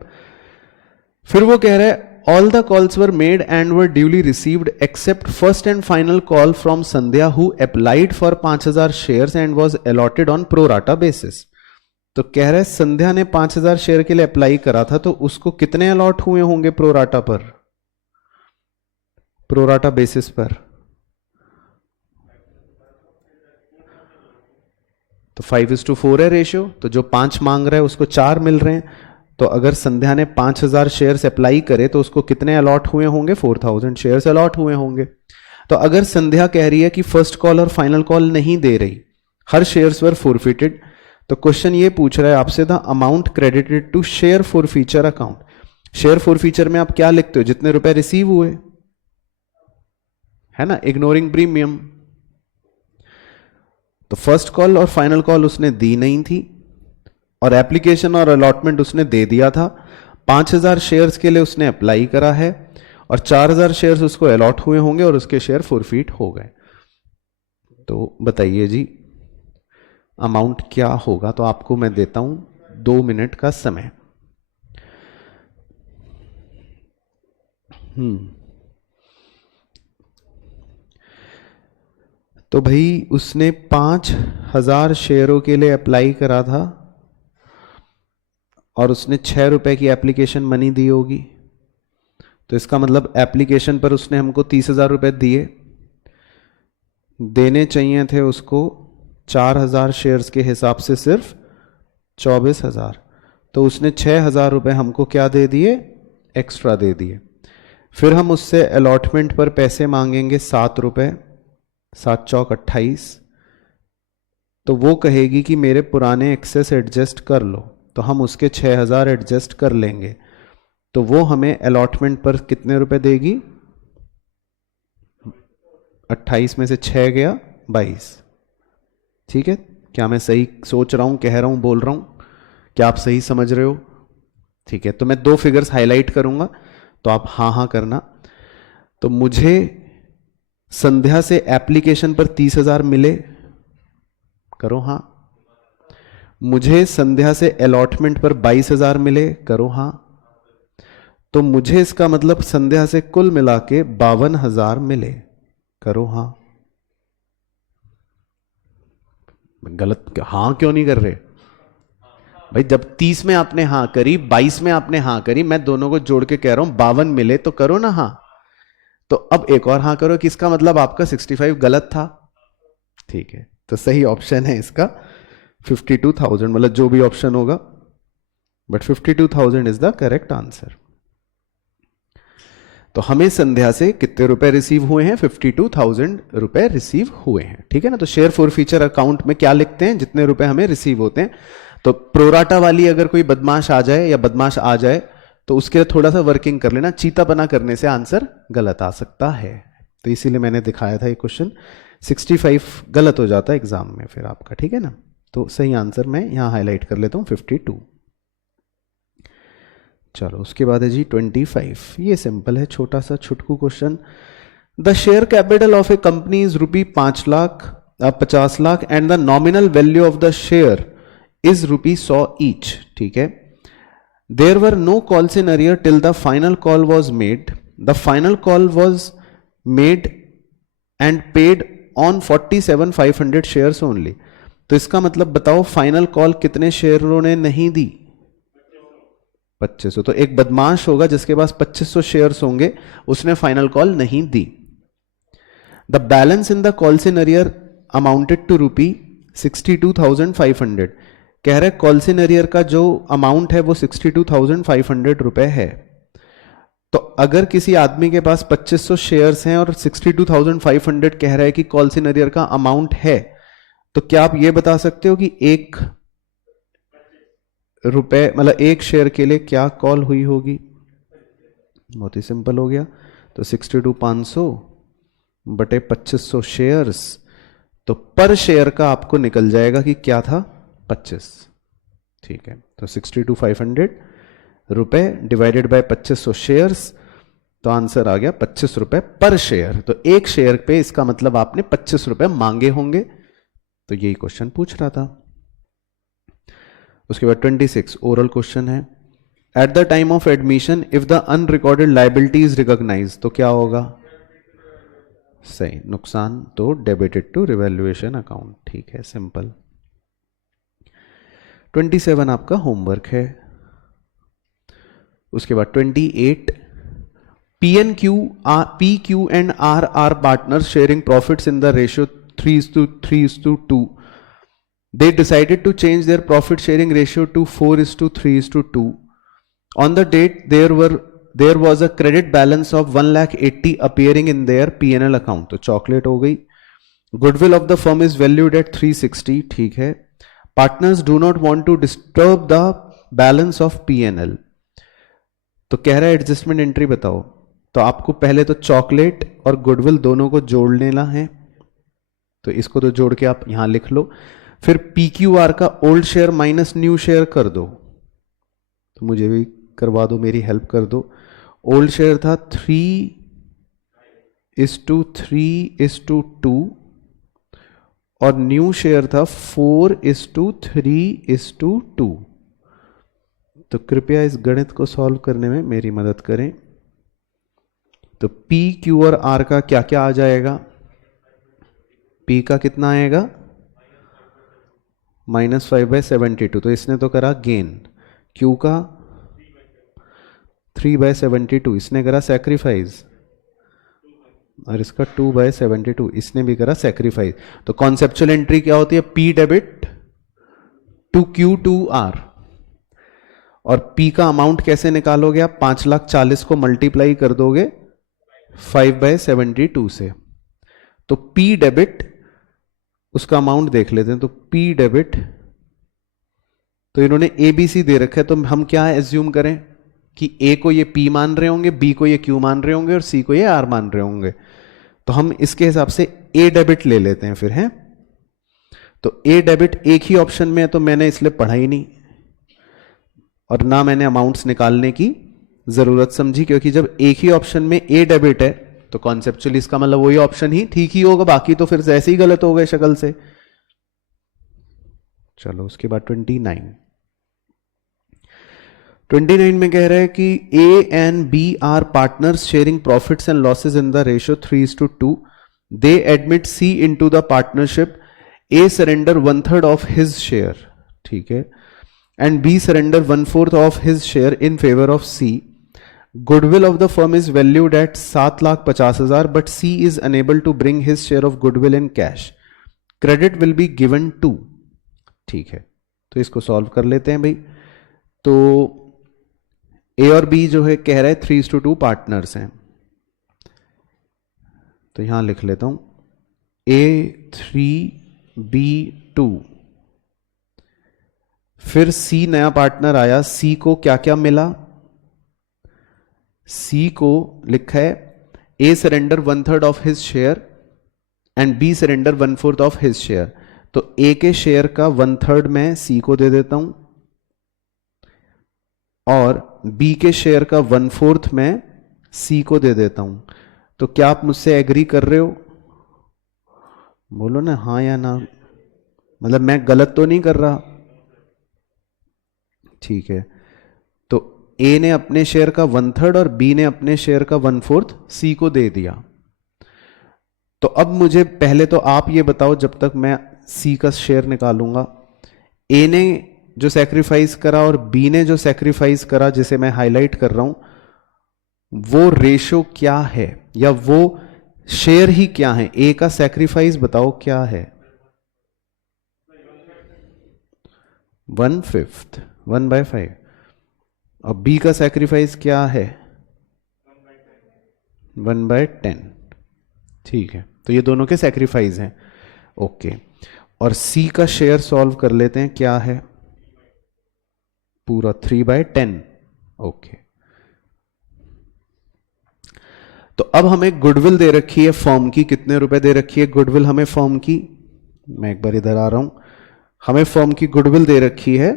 फिर वो कह रहा है all the calls were made and were duly received accept first and final call from Sandhya who applied for 5000 shares and was allotted on pro rata basis. तो कह रहे संध्या ने 5000 शेयर के लिए अप्लाई करा था, तो उसको कितने अलॉट हुए होंगे प्रोराटा पर, प्रोराटा बेसिस पर? तो 5:4 है रेशियो, तो जो 5 मांग रहा है उसको 4 मिल रहे हैं। तो अगर संध्या ने 5000 शेयर्स अप्लाई करे तो उसको कितने अलॉट हुए होंगे? 4000 शेयर्स अलॉट हुए होंगे। तो अगर संध्या कह रही है कि फर्स्ट कॉल और फाइनल कॉल नहीं दे रही, हर शेयर्स वर फॉरफिटेड, तो क्वेश्चन ये पूछ रहा है आपसे the amount credited to share forfeiture account. Share forfeiture में आप क्या लिखते हो? जितने रुपए रिसीव हुए, है ना, इग्नोरिंग प्रीमियम। तो फर्स्ट कॉल और फाइनल कॉल उसने दी नहीं थी, और एप्लीकेशन और अलॉटमेंट उसने दे दिया था। 5000 शेयर्स के लिए उसने अप्लाई करा है, और 4000 शेयर्स उसको अलॉट हुए होंगे और उसके शेयर फॉरफीट हो गए। तो बताइए जी अमाउंट क्या होगा? तो आपको मैं देता हूं 2 मिनट का समय। तो भाई उसने 5000 शेयरों के लिए अप्लाई करा था, और उसने 6 रुपए की एप्लीकेशन मनी दी होगी। तो इसका मतलब एप्लीकेशन पर उसने हमको 30,000 रुपए दिए, देने चाहिए थे उसको 4000 शेयर्स के हिसाब से सिर्फ 24,000। तो उसने 6,000 रुपए हमको क्या दे दिए? एक्स्ट्रा दे दिए। फिर हम उससे अलॉटमेंट पर पैसे मांगेंगे 7 रुपए, 7 चौक 28। तो वो कहेगी कि मेरे पुराने एक्सेस एडजस्ट कर लो, तो हम उसके 6,000 एडजस्ट कर लेंगे। तो वो हमें अलॉटमेंट पर कितने रुपए देगी? 28 में से 6 गया 22। ठीक है, क्या मैं सही सोच रहा हूं, कह रहा हूं, बोल रहा हूं? क्या आप सही समझ रहे हो? ठीक है, तो मैं 2 फिगर्स हाईलाइट करूंगा, तो आप हाँ हाँ करना। तो मुझे संध्या से एप्लीकेशन पर 30,000 मिले, करो हाँ। मुझे संध्या से अलॉटमेंट पर 22,000 मिले, करो हाँ। तो मुझे इसका मतलब संध्या से कुल मिला के 52,000 मिले, करो हाँ। गलत हाँ क्यों नहीं कर रहे भाई? जब 30 में आपने हाँ करी, 22 में आपने हाँ करी, मैं दोनों को जोड़ के कह रहा हूं 52 मिले, तो करो ना हाँ। तो अब एक और हाँ करो कि इसका मतलब आपका 65 गलत था। ठीक है, तो सही ऑप्शन है इसका 52,000, मतलब जो भी ऑप्शन होगा, but 52,000 is the correct answer. तो हमें संध्या से कितने रुपए रिसीव हुए हैं? 52,000 रुपए रिसीव हुए हैं। ठीक है ना, तो शेयर फॉरफीचर अकाउंट में क्या लिखते हैं? जितने रुपए हमें रिसीव होते हैं। तो प्रोराटा वाली अगर कोई बदमाश आ जाए या बदमाश आ जाए तो उसके लिए थोड़ा सा वर्किंग कर लेना, चीतापना करने से आंसर गलत आ सकता है। तो इसीलिए मैंने दिखाया था ये क्वेश्चन 65 गलत हो जाता है एग्जाम में फिर आपका। ठीक है ना, तो सही आंसर मैं यहां हाईलाइट कर लेता हूं 52। चलो उसके बाद है जी 25। ये सिंपल है, छोटा सा छुटकू question. The share capital of a company is rupee 50 lakh and the nominal value of the share is rupee 100 each. ठीक है, there were no calls in arrear till the final call was made. The final call was made and paid on 47,500 shares only. तो इसका मतलब बताओ final call कितने शेयरों ने नहीं दी? 2500। तो एक बदमाश होगा जिसके पास 2500 शेयर्स होंगे, उसने फाइनल कॉल नहीं दी। The balance in the calls in arrear amounted to rupee 62,500। कह रहे कॉल्स इन अरियर का जो अमाउंट है वो 62,500 रुपए है। तो अगर किसी आदमी के पास 2500 शेयर्स हैं और 62,500 कह रहा है कि कॉल्स इन अरियर का अमाउंट है, तो क्या आप ये बता सकते हो कि एक रुपए मतलब एक शेयर के लिए क्या कॉल हुई होगी? बहुत ही सिंपल हो गया। तो 62,500 बटे 2500 शेयर्स, तो पर शेयर का आपको निकल जाएगा कि क्या था 25। ठीक है, तो 62,500 रुपए डिवाइडेड बाय 2500 शेयर्स, तो आंसर आ गया 25 रुपए पर शेयर। तो एक शेयर पे इसका मतलब आपने 25 रुपए मांगे होंगे, तो यही क्वेश्चन पूछ रहा था। उसके बाद 26 ओरल क्वेश्चन है, at the time of admission if the unrecorded liability is recognise, तो क्या होगा? सही, नुकसान तो डेबिटेड टू रिवैल्यूएशन अकाउंट। ठीक है, सिंपल। 27 आपका होमवर्क है। उसके बाद 28, P Q and R are partners sharing profits in the ratio 3:2. They decided to change their profit sharing ratio to 4:3:2. On the date, there was a credit balance of 1,80,000 appearing in their P&L account. तो chocolate हो गई। Goodwill of the firm is valued at 360. ठीक है। Partners do not want to disturb the balance of P&L. तो कह रहा है adjustment entry बताओ। तो आपको पहले तो चॉकलेट और गुडविल दोनों को जोड़ लेना है, तो इसको तो जोड़ के आप यहां लिख लो। फिर PQR का old share minus new share कर दो, तो मुझे भी करवा दो, मेरी हेल्प कर दो। ओल्ड शेयर था 3:3:2 और न्यू शेयर था 4:3:2। तो कृपया इस गणित को सॉल्व करने में मेरी मदद करें। तो P, Q और R का क्या क्या आ जाएगा? P का कितना आएगा? -5/72, तो इसने तो करा गेन। Q का 3/72, इसने करा सैक्रिफाइस। और इसका 2/72, इसने भी करा सैक्रिफाइस। तो कॉन्सेप्चुअल एंट्री क्या होती है? P debit to Q to R। और P का अमाउंट कैसे निकालोगे आप? 5,40,000 को मल्टीप्लाई कर दोगे 5/72 से, तो P डेबिट, उसका अमाउंट देख लेते हैं। तो P डेबिट, तो इन्होंने ABC दे रखा है, तो हम क्या एज्यूम करें कि A को ये P मान रहे होंगे, B को ये Q मान रहे होंगे और C को ये R मान रहे होंगे। तो हम इसके हिसाब से A डेबिट ले लेते हैं फिर, हैं। तो A डेबिट एक ही ऑप्शन में है, तो मैंने इसलिए पढ़ा ही नहीं और ना मैंने अमाउंट्स निकालने की जरूरत समझी, क्योंकि जब एक ही ऑप्शन में A डेबिट है तो कॉन्सेप्चुअली इसका मतलब वही ऑप्शन ही ठीक ही होगा, बाकी तो फिर ऐसे ही गलत हो गए शक्ल से। चलो उसके बाद 29 में कह रहा है कि A and B are partners sharing profits and losses in the ratio 3:2. They admit C into the partnership. A surrender 1/3 of his share, ठीक है, and B surrender 1/4 of his share in favor of C. Goodwill of the firm is valued at 7,50,000, but C is unable to bring his share of goodwill in cash. Credit will be given to, ठीक है। तो इसको solve कर लेते हैं भाई। तो A और B जो है कह रहा है 3:2 पार्टनर्स हैं, तो यहां लिख लेता हूं A3B2। फिर C नया पार्टनर आया, C को क्या क्या मिला? C को लिखा है A surrender 1/3 of his share and B surrender 1/4 of his share. तो A के शेयर का 1/3 मैं C को दे देता हूं और B के शेयर का 1/4 मैं C को दे देता हूं। तो क्या आप मुझसे एग्री कर रहे हो? बोलो ना हाँ या ना, मतलब मैं गलत तो नहीं कर रहा। ठीक है, तो A ने अपने शेयर का 1/3 और B ने अपने शेयर का 1/4 C को दे दिया। तो अब मुझे पहले तो आप ये बताओ, जब तक मैं C का शेयर निकालूंगा, A ने जो सैक्रिफाइस करा और B ने जो सैक्रिफाइस करा, जिसे मैं हाईलाइट कर रहा हूं, वो रेशो क्या है या वो शेयर ही क्या है? A का सैक्रिफाइस बताओ क्या है? 1/5, 1/5। और B का सैक्रिफाइस क्या है? 1/10। ठीक है, तो ये दोनों के सैक्रिफाइस हैं। ओके, और C का शेयर सॉल्व कर लेते हैं, क्या है? पूरा 3/10। ओके, तो अब हमें गुडविल दे रखी है फर्म की, कितने रुपए दे रखी है गुडविल हमें फर्म की, मैं एक बार इधर आ रहा हूं, हमें फर्म की गुडविल दे रखी है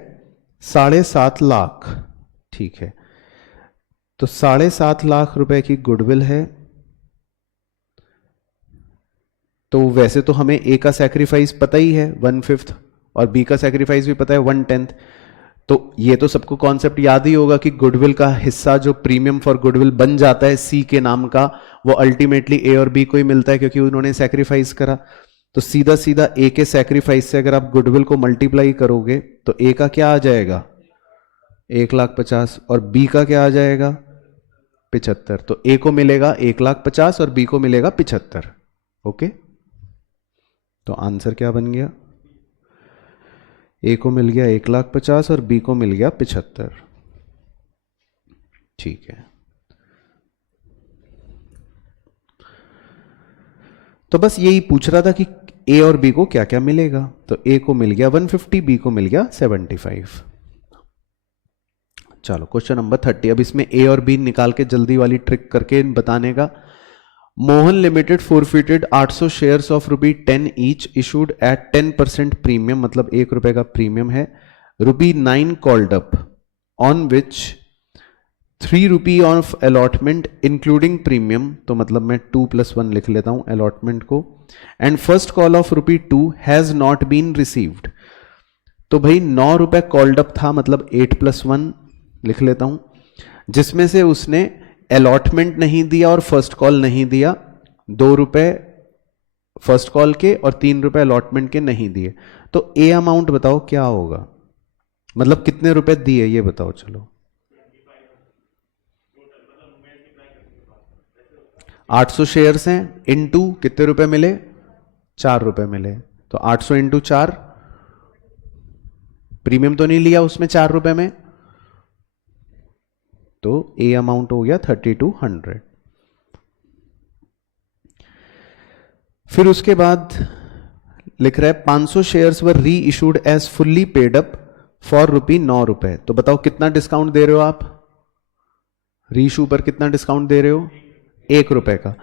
7.5 लाख, ठीक है। तो 7.5 लाख रुपए की गुडविल है। तो वैसे तो हमें ए का सैक्रिफाइस पता ही है 1/5 और बी का सैक्रिफाइस भी पता है 1/10। तो ये तो सबको कॉन्सेप्ट याद ही होगा कि गुडविल का हिस्सा जो प्रीमियम फॉर गुडविल बन जाता है सी के नाम का, वो अल्टीमेटली ए और बी को ही मिलता है क्योंकि उन्होंने सैक्रिफाइस करा। तो सीधा सीधा ए के सैक्रिफाइस से अगर आप गुडविल को मल्टीप्लाई करोगे तो ए का क्या आ जाएगा 1,50,000 और बी का क्या आ जाएगा 75। तो ए को मिलेगा 1,50,000 और बी को मिलेगा 75। ओके, तो आंसर क्या बन गया, ए को मिल गया 1,50,000 और बी को मिल गया 75। ठीक है, तो बस यही पूछ रहा था कि ए और बी को क्या क्या मिलेगा। तो ए को मिल गया 150, बी को मिल गया 75। चलो क्वेश्चन नंबर 30। अब इसमें ए और बी निकाल के जल्दी वाली ट्रिक करके बताने का। Mohan limited forfeited 800 shares of ₹10 each issued at 10% premium, मतलब ₹1 का प्रीमियम है। ₹9 called up on which ₹3 of allotment including premium, तो मतलब मैं 2+1 लिख लेता हूं अलॉटमेंट को। And first call of ₹2 has not been received. तो भाई ₹9 कॉल्ड अप था, मतलब 8+1 लिख लेता हूं, जिसमें से उसने अलॉटमेंट नहीं दिया और फर्स्ट कॉल नहीं दिया, ₹2 फर्स्ट कॉल के और ₹3 अलॉटमेंट के नहीं दिए। तो ए अमाउंट बताओ क्या होगा, मतलब कितने रुपए दिए ये बताओ। चलो 800 शेयर्स हैं, इनटू कितने रुपए मिले, ₹4 मिले। तो 800 इंटू 4, प्रीमियम तो नहीं लिया उसमें ₹4 में, तो ए अमाउंट हो गया 3200। फिर उसके बाद लिख रहा है 500 shares were reissued as fully paid up for ₹9। तो बताओ कितना डिस्काउंट दे रहे हो आप, री इशू पर कितना डिस्काउंट दे रहे हो, ₹1 का।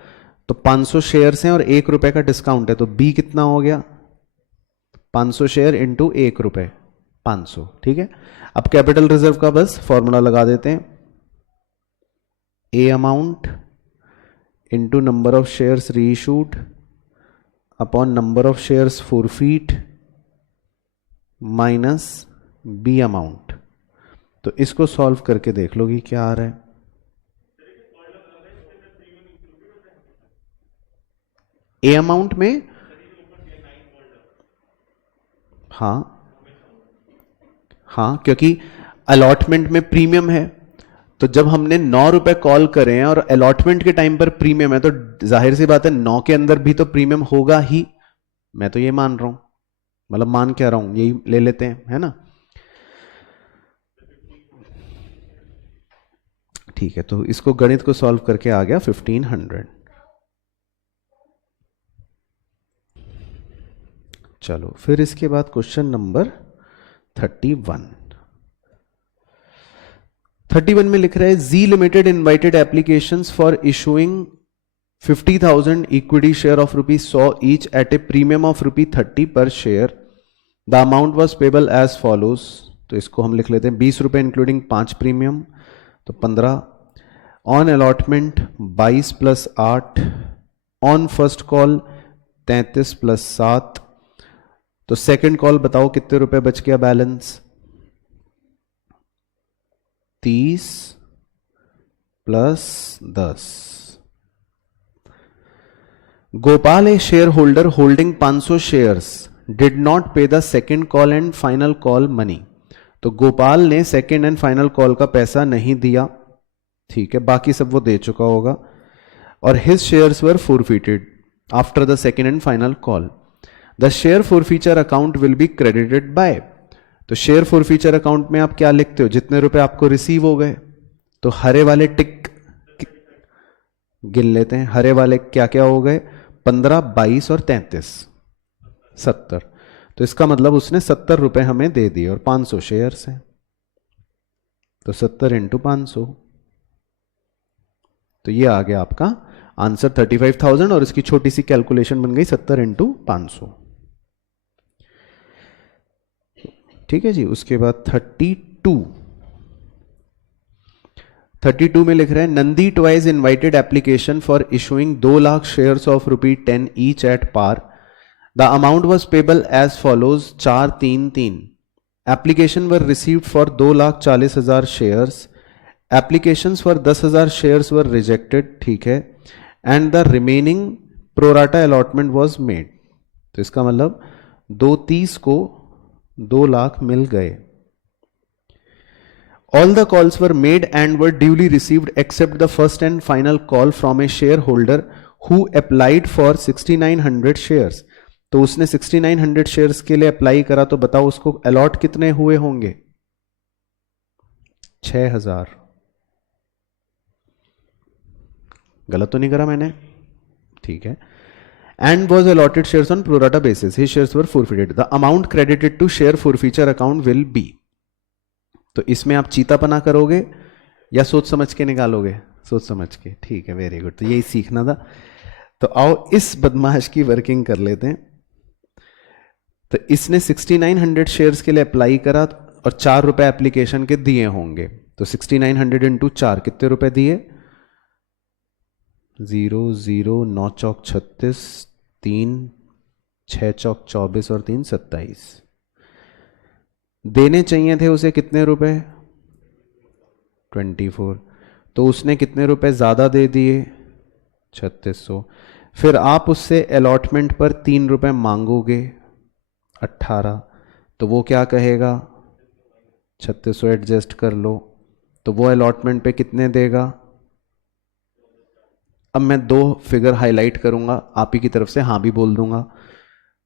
तो 500 शेयर्स हैं और ₹1 का डिस्काउंट है, तो बी कितना हो गया 500 शेयर इंटू ₹1, 500। ठीक है, अब कैपिटल रिजर्व का बस फॉर्मूला लगा देते हैं, A amount into number of shares reissued upon number of shares forfeit minus B amount. तो इसको सॉल्व करके देख लो कि क्या आ रहा है। ए अमाउंट में हाँ, क्योंकि अलॉटमेंट में प्रीमियम है, तो जब हमने ₹9 कॉल करे हैं और अलॉटमेंट के टाइम पर प्रीमियम है, तो जाहिर सी बात है 9 के अंदर भी तो प्रीमियम होगा ही। मैं तो ये मान रहा हूं, मतलब मान क्या रहा हूं, यही ले लेते हैं, है ना। ठीक है, तो इसको गणित को सॉल्व करके आ गया 1500। चलो फिर इसके बाद क्वेश्चन नंबर 31 में लिख रहा है G limited invited applications for issuing 50,000 equity share of ₹100 each at a premium of ₹30 per share. The amount was payable as follows. तो इसको हम लिख लेते हैं ₹20 इंक्लूडिंग 5 प्रीमियम, तो 15। On allotment 22 + 8, on first call 33 + 7। तो सेकंड कॉल बताओ कितने रुपए बच गया balance, 30 + 10। Gopal a shareholder holding 500 shares did not pay the second call and final call money. तो गोपाल ने सेकेंड एंड फाइनल कॉल का पैसा नहीं दिया, ठीक है, बाकी सब वो दे चुका होगा। और his shares were forfeited after the second and final call. The share forfeiture account will be credited bye. तो शेयर फॉरफीचर अकाउंट में आप क्या लिखते हो, जितने रुपए आपको रिसीव हो गए, तो हरे वाले टिक गिन लेते हैं। हरे वाले क्या क्या हो गए, 15, 22 और 33, 70। तो इसका मतलब उसने ₹70 हमें दे दिए और 500 शेयर्स हैं, तो 70 × 500। तो ये आ गया आपका आंसर 35,000 और इसकी छोटी सी कैलकुलेशन बन गई 70 × 500। ठीक है जी। उसके बाद 32 में लिख रहे हैं Nandi twice invited application for issuing 2 lakh shares of ₹10 each at par. The amount was payable as follows 433। Application were received for 2,40,000 shares. Applications for 10,000 shares were rejected, ठीक है, and the remaining pro rata allotment was made. तो इसका मतलब 230 को 2 लाख मिल गए। All the calls were made and were duly received except the first and final call from a shareholder who applied for 6,900 shares। तो उसने 6,900 shares के लिए अप्लाई करा, तो बताओ उसको अलॉट कितने हुए होंगे? 6,000। गलत तो नहीं करा मैंने? ठीक है। And was allotted shares on pro rata basis. His shares were forfeited. The amount credited to share forfeiture account will be। तो इसमें आप चीतापना करोगे या सोच समझ के निकालोगे? सोच समझ के, ठीक है, वेरी गुड। तो यही सीखना था। तो आओ इस बदमाश की वर्किंग कर लेते हैं। तो इसने 6,900 शेयर्स के लिए अप्लाई करा और 4 रुपए एप्लीकेशन के दिए होंगे। तो 6,900 × 4 कितने रुपए दिए? 0 0 9 चौक 36, 3 6 चौक 24 और 3 27। देने चाहिए थे उसे कितने रुपए? 24। तो उसने कितने रुपए ज्यादा दे दिए? 3600। फिर आप उससे अलॉटमेंट पर 3 रुपए मांगोगे, 18। तो वो क्या कहेगा? 3600 एडजस्ट कर लो। तो वो अलॉटमेंट पे कितने देगा? अब मैं 2 फिगर हाईलाइट करूंगा, आप ही की तरफ से हाँ भी बोल दूंगा।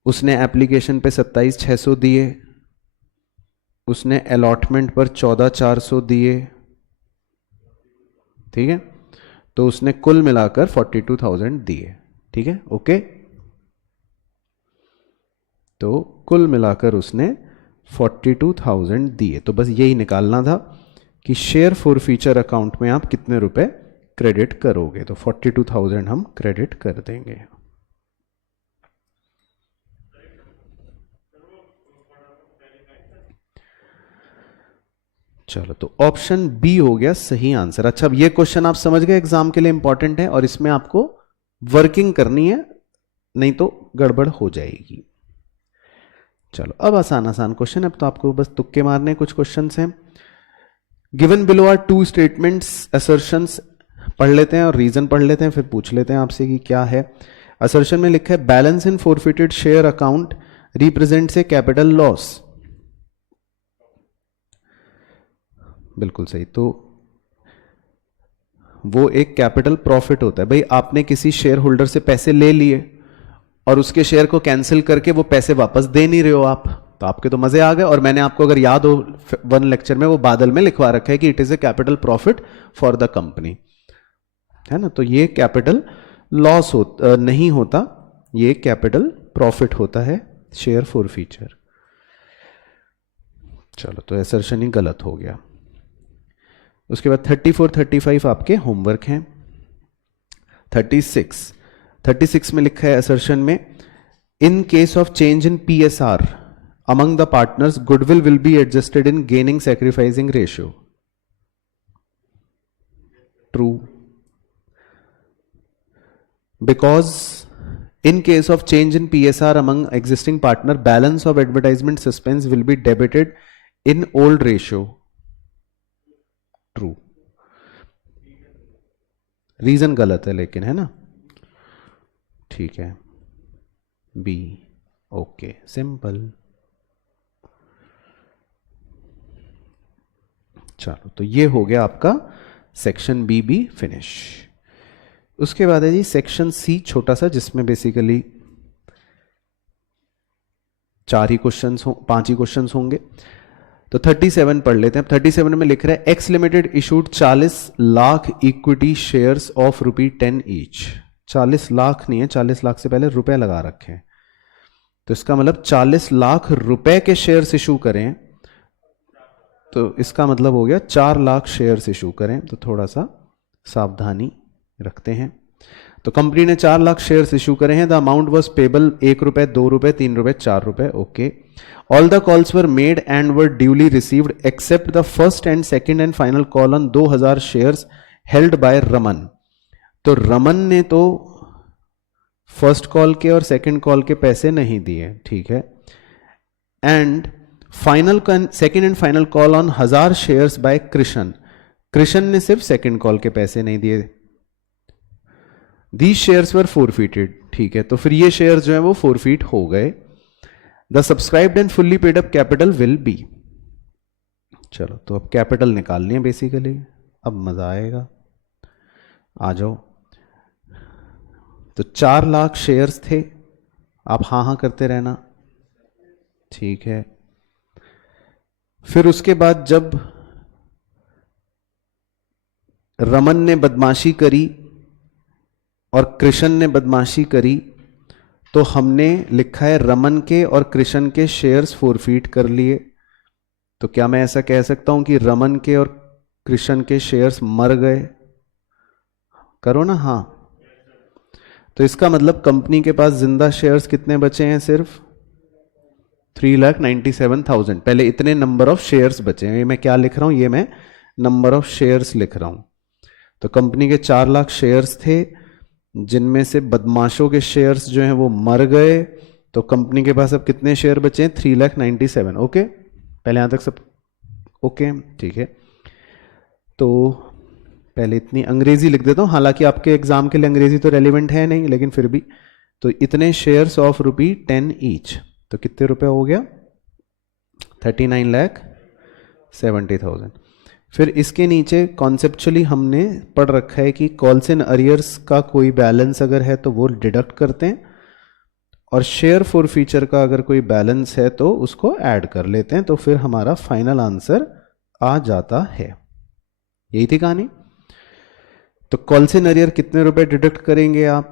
उसने एप्लीकेशन पे 27,600 दिए, उसने अलॉटमेंट पर 14,400 दिए, ठीक है, तो उसने कुल मिलाकर 42,000 दिए। ठीक है, ओके। तो कुल मिलाकर उसने 42,000 दिए। तो बस यही निकालना था कि शेयर फॉर फ्यूचर अकाउंट में आप कितने रुपए क्रेडिट करोगे। तो 42,000 हम क्रेडिट कर देंगे। चलो, तो ऑप्शन बी हो गया सही आंसर। अच्छा, अब ये क्वेश्चन आप समझ गए एग्जाम के लिए इंपॉर्टेंट है और इसमें आपको वर्किंग करनी है, नहीं तो गड़बड़ हो जाएगी। चलो, अब आसान आसान क्वेश्चन। अब तो आपको बस तुक्के मारने कुछ क्वेश्चंस हैं। Given below are 2 statements assertions. पढ़ लेते हैं और रीजन पढ़ लेते हैं, फिर पूछ लेते हैं आपसे कि क्या है। असर्शन में लिखा है बैलेंस इन फोरफिटेड शेयर अकाउंट रिप्रेजेंट्स ए कैपिटल लॉस। बिल्कुल सही। तो वो एक कैपिटल प्रॉफिट होता है। भाई, आपने किसी शेयर होल्डर से पैसे ले लिए और उसके शेयर को कैंसिल करके वो पैसे वापस दे नहीं रहे हो आप, तो आपके तो मजे आ गए। और मैंने आपको, अगर याद हो, 1 लेक्चर में वो बादल में लिखवा रखा है कि it is a capital profit for the company, है ना। तो ये कैपिटल लॉस नहीं होता, ये कैपिटल प्रॉफिट होता है शेयर फॉर फ्यूचर। चलो, तो असर्शन ही गलत हो गया। उसके बाद 34, 35 आपके होमवर्क हैं। 36 में लिखा है असर्शन में, in case of change in PSR among the partners, goodwill will be adjusted in gaining sacrificing ratio. True. Because in case of change in PSR among existing partner, balance of advertisement suspense will be debited in old ratio. True. Reason गलत है लेकिन, है ना। ठीक है, B. Okay, simple. चलो, तो ये हो गया आपका सेक्शन बी भी फिनिश। उसके बाद है जी सेक्शन सी, छोटा सा, जिसमें बेसिकली 5 ही क्वेश्चंस होंगे। तो 37 पढ़ लेते हैं। 37 में लिख रहा है x limited issued 40 lakh equity shares of ₹10 each. 40 lakh नहीं है, 40 लाख से पहले रुपए लगा रखे हैं। तो इसका मतलब 40 लाख रुपए के शेयर्स इशू करें, तो इसका मतलब हो गया 4 लाख शेयर्स इशू करें। तो थोड़ा सा सावधानी रखते हैं। तो कंपनी ने 4 लाख शेयर्स इशू करे हैं. द अमाउंट वॉज पेबल 1 रुपए, 2 रुपए, 3 रुपए, 4 रुपए. Okay. All the calls were made and were duly received accept the first and second and final call on 2000 shares held by Raman. तो रमन ने तो फर्स्ट कॉल के और सेकंड कॉल के पैसे नहीं दिए, ठीक है. And final second and final call on 1000 shares by Krishna. Krishna ने सिर्फ सेकंड कॉल के पैसे नहीं दिए. These shares were forfeited. ठीक है, तो फिर ये शेयर्स जो है वो फोरफीट हो गए. The subscribed and fully paid up capital will be. चलो, तो अब कैपिटल निकालनी है बेसिकली. अब मजा आएगा, आ जाओ. तो 4 लाख शेयर्स थे. आप हाँ हाँ करते रहना, ठीक है. फिर उसके बाद जब रमन ने बदमाशी करी और कृष्ण ने बदमाशी करी, तो हमने लिखा है रमन के और कृष्ण के शेयर्स फोरफीट कर लिए. तो क्या मैं ऐसा कह सकता हूं कि रमन के और कृष्ण के शेयर्स मर गए? करो ना हाँ. तो इसका मतलब कंपनी के पास जिंदा शेयर्स कितने बचे हैं? सिर्फ 3,97,000. पहले इतने नंबर ऑफ शेयर्स बचे हैं. ये मैं क्या लिख रहा हूं? ये मैं नंबर ऑफ शेयर्स लिख रहा हूं. तो कंपनी के 4 लाख शेयर्स थे, जिनमें से बदमाशों के शेयर्स जो हैं वो मर गए. तो कंपनी के पास अब कितने शेयर बचे हैं? 3,97,000. ओके, पहले यहां तक सब ओके, ठीक है. तो पहले इतनी अंग्रेजी लिख देता हूं, हालांकि आपके एग्जाम के लिए अंग्रेजी तो रेलिवेंट है नहीं, लेकिन फिर भी. तो इतने शेयर्स ऑफ ₹10 ईच. तो कितने रुपए हो गया? 39,70,000. फिर इसके नीचे कॉन्सेप्चुअली हमने पढ़ रखा है कि कॉल्स इन अरियर्स का कोई बैलेंस अगर है तो वो डिडक्ट करते हैं, और शेयर फॉर फीचर का अगर कोई बैलेंस है तो उसको ऐड कर लेते हैं. तो फिर हमारा फाइनल आंसर आ जाता है. यही थी कहानी. तो कॉल्स इन अरियर कितने रुपए डिडक्ट करेंगे आप?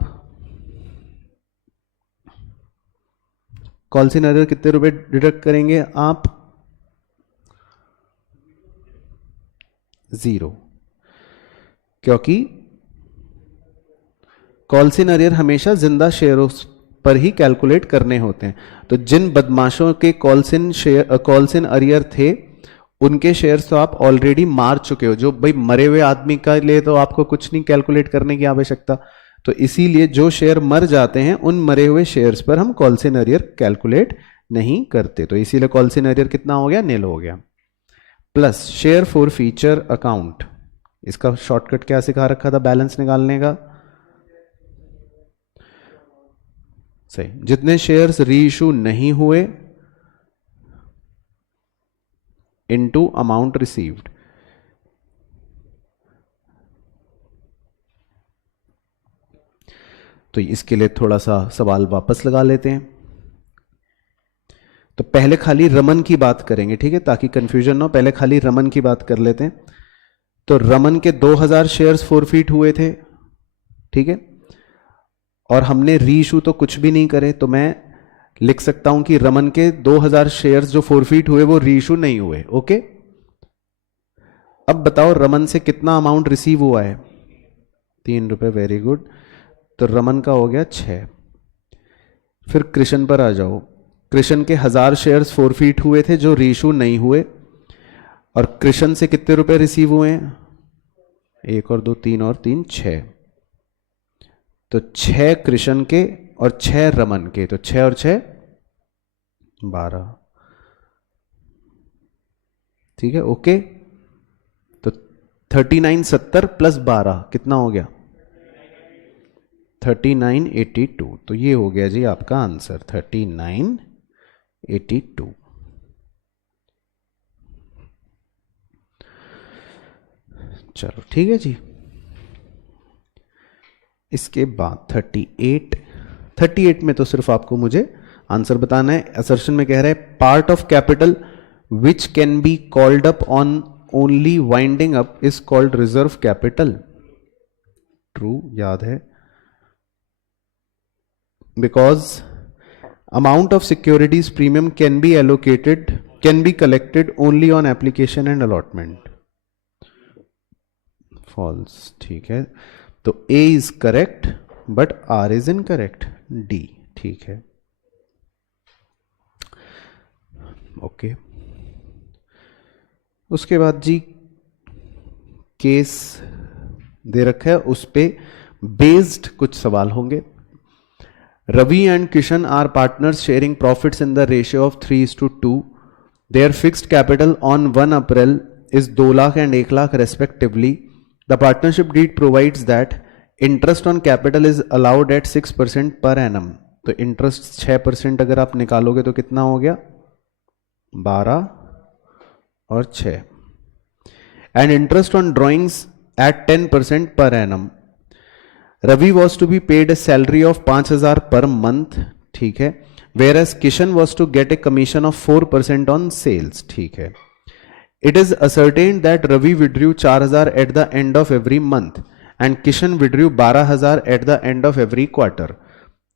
कॉल्स इन अरियर कितने रुपए डिडक्ट करेंगे आप? 0, क्योंकि कॉल्स इन अरियर हमेशा जिंदा शेयरों पर ही कैलकुलेट करने होते हैं. तो जिन बदमाशों के कॉल्स इन अरियर थे, उनके शेयर्स तो आप ऑलरेडी मार चुके हो. जो भाई मरे हुए आदमी का लिए तो आपको कुछ नहीं कैलकुलेट करने की आवश्यकता. तो इसीलिए जो शेयर मर जाते हैं उन मरे हुए शेयर्स पर हम कॉल्स इन अरियर कैलकुलेट नहीं करते. तो इसीलिए कॉल्स इन अरियर कितना हो गया? निल हो गया. Plus share for feature account, इसका शॉर्टकट क्या सिखा रखा था बैलेंस निकालने का? सही, जितने शेयर्स री इशू नहीं हुए इनटू अमाउंट रिसीव्ड. तो इसके लिए थोड़ा सा सवाल वापस लगा लेते हैं. तो पहले खाली रमन की बात करेंगे, ठीक है, ताकि कंफ्यूजन ना हो. पहले खाली रमन की बात कर लेते हैं. तो रमन के 2000 शेयर्स फोरफीट हुए थे, ठीक है, और हमने री इशू तो कुछ भी नहीं करे. तो मैं लिख सकता हूं कि रमन के 2000 शेयर्स जो फोरफीट हुए वो री इशू नहीं हुए. ओके. अब बताओ रमन से कितना अमाउंट रिसीव हुआ है? 3 रुपए. Very good. तो रमन का हो गया 6. फिर कृष्ण पर आ जाओ. कृष्ण के 1000 शेयर्स फोरफीट हुए थे जो री इशू नहीं हुए, और कृष्ण से कितने रुपए रिसीव हुए हैं? 1 और 2 3 और 3 6. तो 6 कृष्ण के और 6 रमन के. तो 6 और 6 12. ठीक है, ओके. तो 3970 प्लस 12 कितना हो गया? 3982. तो ये हो गया जी आपका आंसर 3982. चलो ठीक है जी. इसके बाद 38 में तो सिर्फ आपको मुझे आंसर बताना है. असर्शन में कह रहा है part of capital which can be called up on only winding up is called reserve capital. True, याद है. Because amount of securities premium can be collected only on application and allotment. False. ठीक है, तो A is correct. But R is incorrect, D. ठीक है, okay. उसके बाद जी case दे रखा है, उस पे बेस्ड कुछ सवाल होंगे। Ravi and Kishan are partners sharing profits in the ratio of 3:2। Their fixed capital on 1 April is 2 lakh and 1 lakh respectively. The partnership deed provides that interest on capital is allowed at 6% per annum. तो interest 6% अगर आप निकालोगे तो कितना हो गया, 12 और 6। And interest on drawings at 10% per annum. Ravi was to be paid a salary of 5,000 per month, ठीक है, whereas Kishan was to get a commission of 4% on sales. ठीक है, it is ascertained that Ravi withdrew 4,000 at the end of every month and Kishan withdrew 12,000 at the end of every quarter.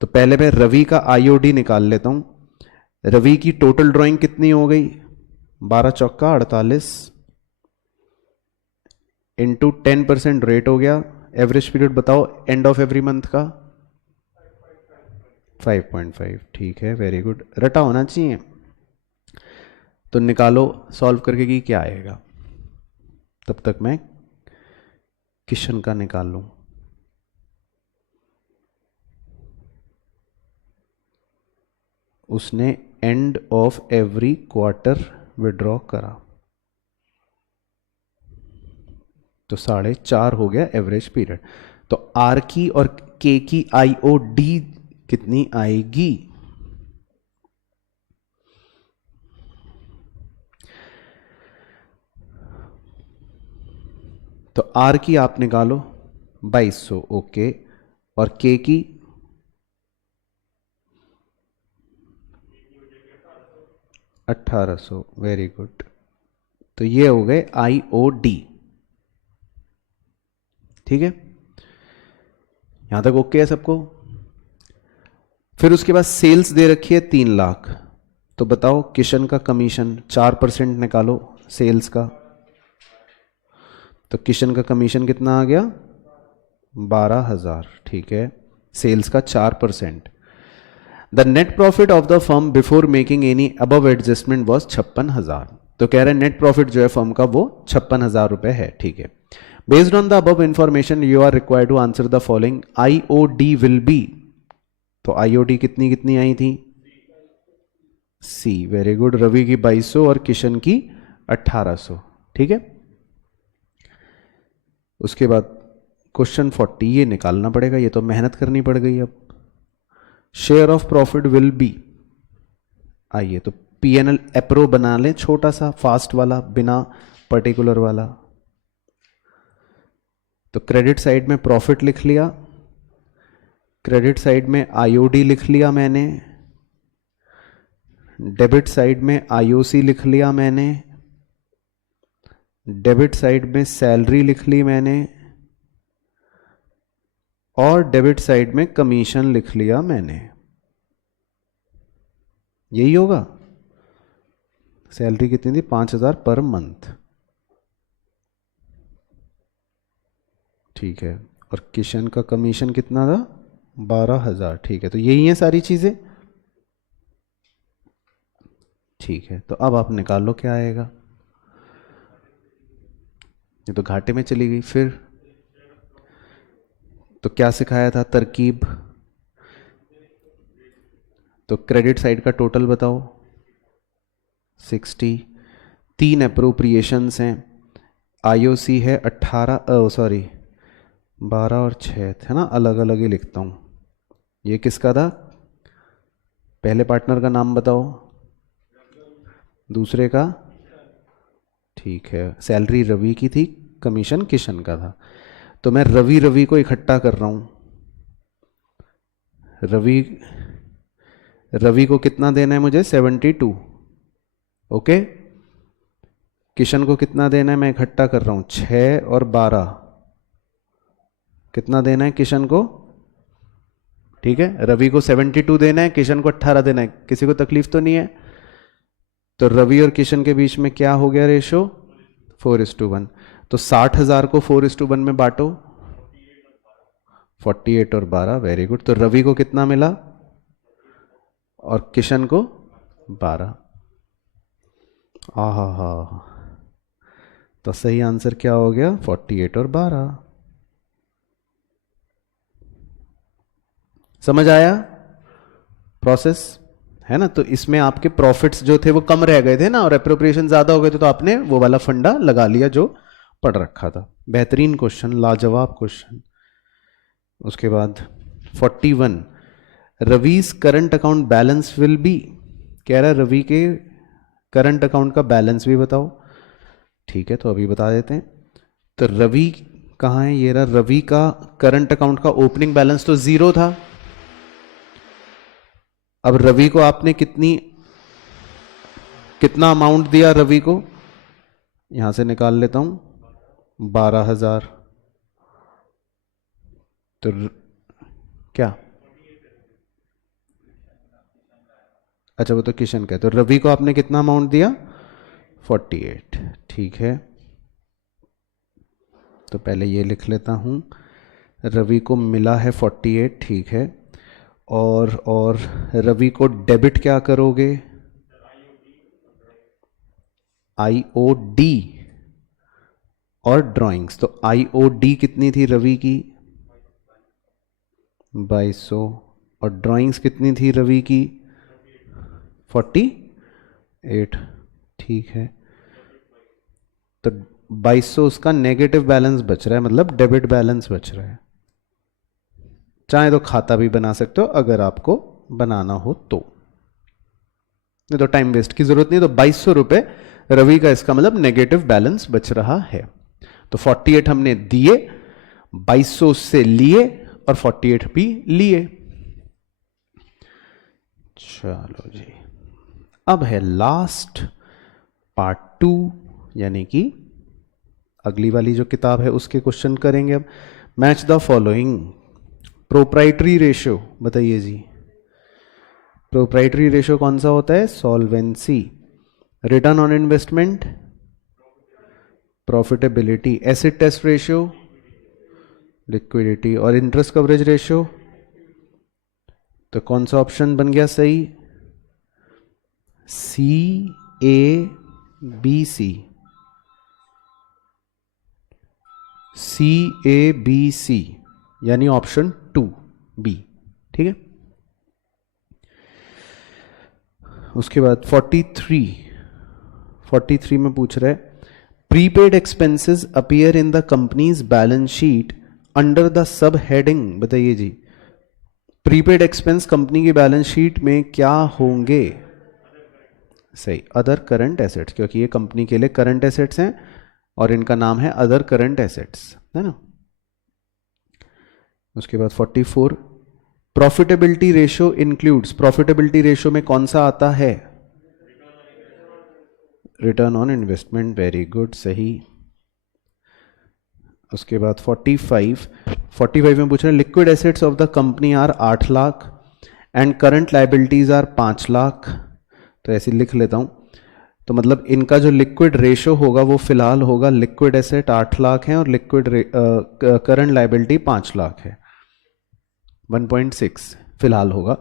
तो पहले मैं रवि का IOD निकाल लेता हूं। रवि की टोटल ड्राइंग कितनी हो गई, 12 चौका 48 इंटू 10% रेट हो गया। एवरेज पीरियड बताओ एंड ऑफ एवरी मंथ का, 5.5। ठीक है, वेरी गुड, रटा होना चाहिए। तो निकालो सॉल्व करके कि क्या आएगा, तब तक मैं किशन का निकाल लूं। उसने and of every quarter withdraw करा, तो 4.5 हो गया एवरेज पीरियड। तो आर की और के की आईओडी कितनी आएगी, तो आर की आप निकालो 2200, ओके, और के की 1800, वेरी गुड। तो ये हो गए आईओडी। ठीक है, यहां तक ओके है सबको। फिर उसके बाद सेल्स दे रखी है 3 लाख, तो बताओ किशन का कमीशन 4% निकालो सेल्स का, तो किशन का कमीशन कितना आ गया, 12,000। ठीक है, सेल्स का 4%। The net profit of the firm before making any above adjustment was 56,000। तो कह रहे हैं नेट प्रॉफिट जो है फर्म का वो 56,000 रुपए है। ठीक है, based on the above information you are required to answer the following. IOD will be, तो आईओडी कितनी कितनी आई थी, सी, वेरी गुड। रवि की 2200 और किशन की 1800। ठीक है, उसके बाद क्वेश्चन 40 ये निकालना पड़ेगा, ये तो मेहनत करनी पड़ गई। अब share of profit will be, आइए तो पीएनएल एप्रो बना लें, छोटा सा फास्ट वाला, बिना पर्टिकुलर वाला। तो क्रेडिट साइड में प्रॉफिट लिख लिया, क्रेडिट साइड में आईओडी लिख लिया मैंने, डेबिट साइड में आईओसी लिख लिया मैंने, डेबिट साइड में सैलरी लिख ली मैंने, और डेबिट साइड में कमीशन लिख लिया मैंने। यही होगा। सैलरी कितनी थी, 5,000 पर मंथ। ठीक है, और किशन का कमीशन कितना था, 12,000। ठीक है, तो यही है सारी चीजें। ठीक है, तो अब आप निकाल लो क्या आएगा। ये तो घाटे में चली गई। फिर तो क्या सिखाया था, तरकीब। तो क्रेडिट साइड का टोटल बताओ, 60। 3 अप्रोप्रिएशंस हैं, आईओसी है 12 और 6 है ना, अलग अलग ही लिखता हूं। ये किसका था, पहले पार्टनर का नाम बताओ, दूसरे का, ठीक है, सैलरी रवि की थी, कमीशन किशन का था। तो मैं रवि को इकट्ठा कर रहा हूं। रवि को कितना देना है मुझे, 72, ओके। किशन को कितना देना है, मैं इकट्ठा कर रहा हूं, 6 और 12। कितना देना है किशन को, ठीक है, रवि को 72 देना है, किशन को 18 देना है। किसी को तकलीफ तो नहीं है। तो रवि और किशन के बीच में क्या हो गया रेशो, 4:1। तो 60,000 को 4:1 में बांटो, 48 और 12, वेरी गुड। तो रवि को कितना मिला और किशन को 12। आहा हा, तो सही आंसर क्या हो गया? 48 और 12। समझ आया प्रोसेस? है ना? तो इसमें आपके प्रॉफिट्स जो थे वो कम रह गए थे ना, और अप्रोप्रिएशन ज्यादा हो गए थे, तो आपने वो वाला फंडा लगा लिया जो पढ़ रखा था। बेहतरीन क्वेश्चन, लाजवाब क्वेश्चन। उसके बाद 41, Ravi's current account balance will be, कह रहा है रवि के करंट अकाउंट का बैलेंस भी बताओ। ठीक है, तो अभी बता देते हैं। तो रवि कहाँ है? ये रहा। रवि का करंट अकाउंट का ओपनिंग बैलेंस तो 0 था। अब रवि को आपने कितना अमाउंट दिया रवि को? यहां से निकाल लेता हूं, 12,000। तो क्या? अच्छा, वो तो किशन का है। तो रवि को आपने कितना अमाउंट दिया? 48। ठीक है, तो पहले ये लिख लेता हूं, रवि को मिला है 48। ठीक है, और रवि को डेबिट क्या करोगे? IOD और ड्राइंग्स। तो IOD कितनी थी रवि की? 2200। और ड्राइंग्स कितनी थी रवि की? 48। ठीक है, तो 2200 उसका नेगेटिव बैलेंस बच रहा है, मतलब डेबिट बैलेंस बच रहा है। चाहे तो खाता भी बना सकते हो अगर आपको बनाना हो तो, नहीं तो टाइम वेस्ट की जरूरत नहीं। तो 2200 रुपए रवि का, इसका मतलब नेगेटिव बैलेंस बच रहा है। तो 48 हमने दिए, 2200 से लिए और 48 भी लिए। चलो जी, अब है लास्ट पार्ट 2, यानी कि अगली वाली जो किताब है उसके क्वेश्चन करेंगे अब। Match the following. Proprietary ratio बताइए जी। प्रोप्राइटरी रेशियो कौन सा होता है? Solvency. Return on investment, profitability. Acid test ratio, liquidity. और इंटरेस्ट कवरेज रेशियो, तो कौन सा ऑप्शन बन गया सही? CABC। CABC यानी ऑप्शन 2B। ठीक है, उसके बाद 43 में पूछ रहा है, prepaid expenses appear in the companies balance sheet under the sub heading. बताइए जी, प्रीपेड एक्सपेंस कंपनी की बैलेंस शीट में क्या होंगे? सही, अदर करंट एसेट्स, क्योंकि ये कंपनी के लिए करंट एसेट्स हैं और इनका नाम है अदर करंट एसेट्स, है ना। उसके बाद 44, profitability ratio includes. Profitability ratio में कौन सा आता है? Return on investment, very good, सही। उसके बाद 45 में पूछ रहे हैं, liquid assets of the company are 8 lakh and current liabilities are 5 lakh. तो ऐसे लिख लेता हूं, तो मतलब इनका जो लिक्विड रेशो होगा वो फिलहाल होगा, लिक्विड एसेट 8 लाख है और लिक्विड करंट लाइबिलिटी 5 लाख है, 1.6 फिलहाल होगा।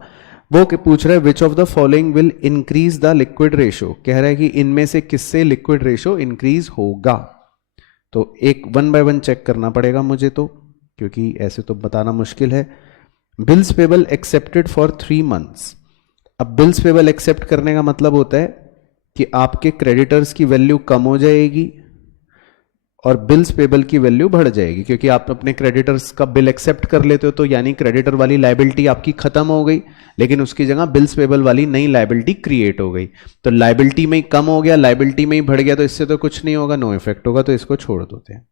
वो पूछ रहा है which of the following will increase the liquid ratio. कह रहा है कि इनमें से किससे लिक्विड रेशो इंक्रीज होगा। तो एक 1 बाय 1 चेक करना पड़ेगा मुझे, तो क्योंकि ऐसे तो बताना मुश्किल है। Bills payable accepted for 3 months. अब बिल्स पेबल एक्सेप्ट करने का मतलब होता है कि आपके क्रेडिटर्स की वैल्यू कम हो जाएगी और बिल्स पेबल की वैल्यू बढ़ जाएगी, क्योंकि आप अपने क्रेडिटर्स का बिल एक्सेप्ट कर लेते हो, तो यानी क्रेडिटर वाली लायबिलिटी आपकी खत्म हो गई, लेकिन उसकी जगह बिल्स पेबल वाली नई लायबिलिटी क्रिएट हो गई। तो लायबिलिटी में ही कम हो गया, लायबिलिटी में ही बढ़ गया, तो इससे तो कुछ नहीं होगा, नो इफेक्ट होगा, तो इसको छोड़ देते हैं।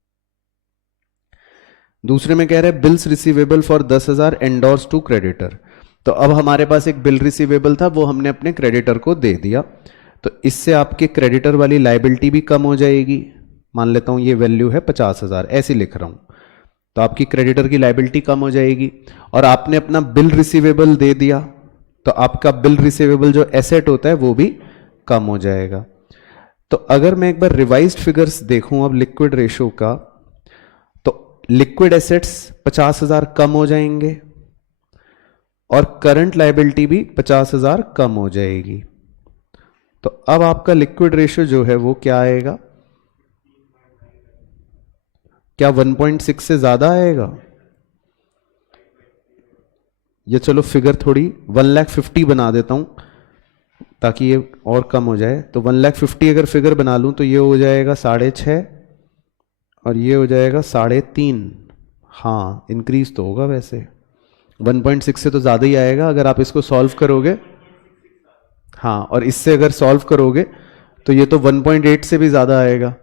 दूसरे में कह रहे हैं bills receivable for 10,000 endorse to creditor. तो अब हमारे पास एक बिल रिसीवेबल था, वो हमने अपने क्रेडिटर को दे दिया, तो इससे आपके क्रेडिटर वाली लायबिलिटी भी कम हो जाएगी। मान लेता हूं ये वैल्यू है 50,000, ऐसे लिख रहा हूं, तो आपकी क्रेडिटर की लायबिलिटी कम हो जाएगी। और आपने अपना बिल रिसीवेबल दे दिया, तो आपका बिल रिसीवेबल जो एसेट होता है वो भी कम हो जाएगा। तो अगर मैं एक बार रिवाइज्ड फिगर्स देखूं अब लिक्विड रेशो का, तो लिक्विड एसेट्स 50,000 कम हो जाएंगे और करंट लायबिलिटी भी 50,000 कम हो जाएगी। तो अब आपका लिक्विड रेशियो जो है वो क्या आएगा? क्या 1.6 से ज्यादा आएगा? ये चलो फिगर थोड़ी 1,50,000 बना देता हूं ताकि ये और कम हो जाए। तो 1,50,000 अगर फिगर बना लूं तो ये हो जाएगा 6.5 और ये हो जाएगा 3.5। हाँ, इंक्रीज तो होगा वैसे, 1.6 से तो ज़्यादा ही आएगा अगर आप इसको सॉल्व करोगे। हाँ, और इससे अगर सॉल्व करोगे तो ये तो 1.8 से भी ज़्यादा आएगा,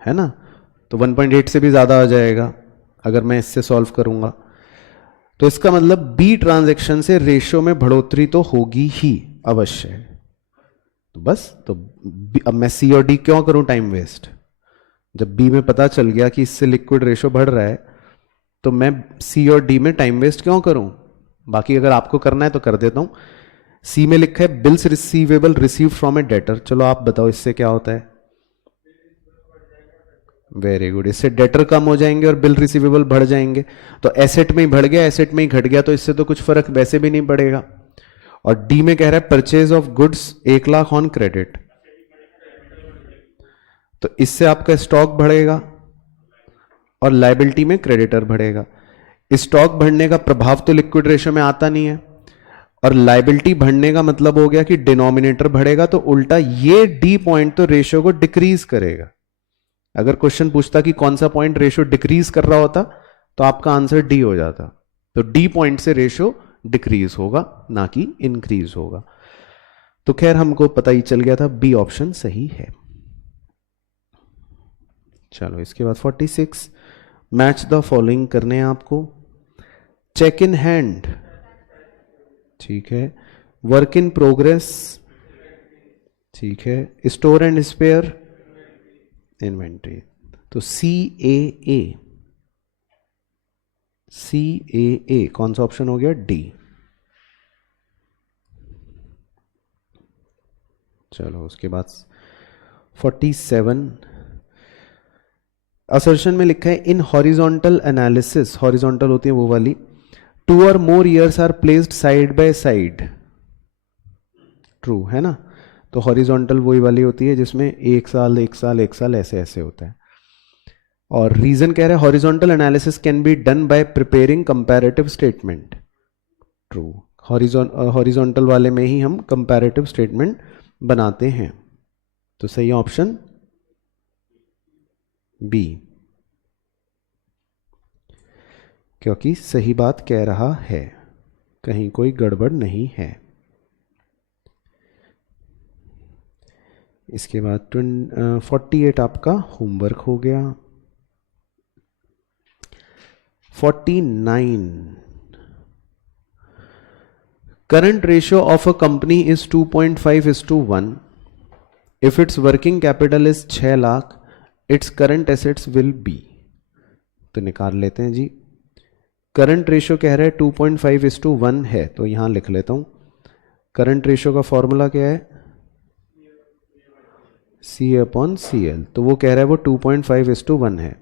है ना? तो 1.8 से भी ज़्यादा आ जाएगा अगर मैं इससे सॉल्व करूँगा। तो इसका मतलब बी ट्रांजैक्शन से रेशियो में बढ़ोतरी तो होगी ही अवश्य। तो बस, तो अब मैं सी और डी क्यों करूं टाइम वेस्ट? जब बी में पता चल गया कि इससे लिक्विड रेशियो बढ़ रहा है तो मैं सी और डी में टाइम वेस्ट क्यों करूं? बाकी अगर आपको करना है तो कर देता हूं। सी में लिखा है bills receivable receive from A debtor. चलो आप बताओ इससे क्या होता है? वेरी गुड, इससे डेटर कम हो जाएंगे और बिल रिसीवेबल बढ़ जाएंगे। तो एसेट में ही बढ़ गया, एसेट में ही घट गया, तो इससे तो कुछ फर्क वैसे भी नहीं पड़ेगा। और डी में कह रहा है purchase of goods 1,00,000 on credit, तो इससे आपका स्टॉक बढ़ेगा और लायबिलिटी में क्रेडिटर बढ़ेगा। स्टॉक बढ़ने का प्रभाव तो लिक्विड रेशियो में आता नहीं है और लायबिलिटी बढ़ने का मतलब हो गया कि डिनोमिनेटर बढ़ेगा, तो उल्टा ये डी पॉइंट तो रेशियो को डिक्रीज करेगा। अगर क्वेश्चन पूछता कि कौन सा पॉइंट रेशियो डिक्रीज कर रहा होता तो आपका आंसर डी हो जाता। तो डी पॉइंट से रेशियो डिक्रीज होगा ना कि इंक्रीज होगा। तो खैर हमको पता ही चल गया था, बी ऑप्शन सही है। चलो इसके बाद 46, मैच द फॉलोइंग करने हैं आपको। चेक इन हैंड, ठीक है। वर्क इन प्रोग्रेस, ठीक है। Store and spare, inventory. तो सी ए कौन सा ऑप्शन हो गया? डी। चलो उसके बाद 47, असर्शन में लिखा है इन हॉरिजॉन्टल एनालिसिस, हॉरिजॉन्टल होती है वो वाली, 2 और more years are placed side by side. True है ना? तो हॉरिजॉन्टल वही वाली होती है जिसमें 1 साल 1 साल 1 साल ऐसे ऐसे होता है। और रीजन कह रहे हैं horizontal analysis can be done by preparing comparative statement. True, horizontal वाले में ही हम कंपैरेटिव स्टेटमेंट बनाते हैं। तो सही ऑप्शन बी, क्योंकि सही बात कह रहा है, कहीं कोई गड़बड़ नहीं है। इसके बाद 48 आपका होमवर्क हो गया। 49, current ratio of a company is 2.5:1. If its working capital is 6 lakh, its current assets will be। तो निकाल लेते हैं जी। करंट रेशियो कह रहा है 2.5:1 है, तो यहां लिख लेता हूं। करंट रेशियो का फॉर्मूला क्या है? C/CL। तो वो कह रहा है वो 2.5:1 है,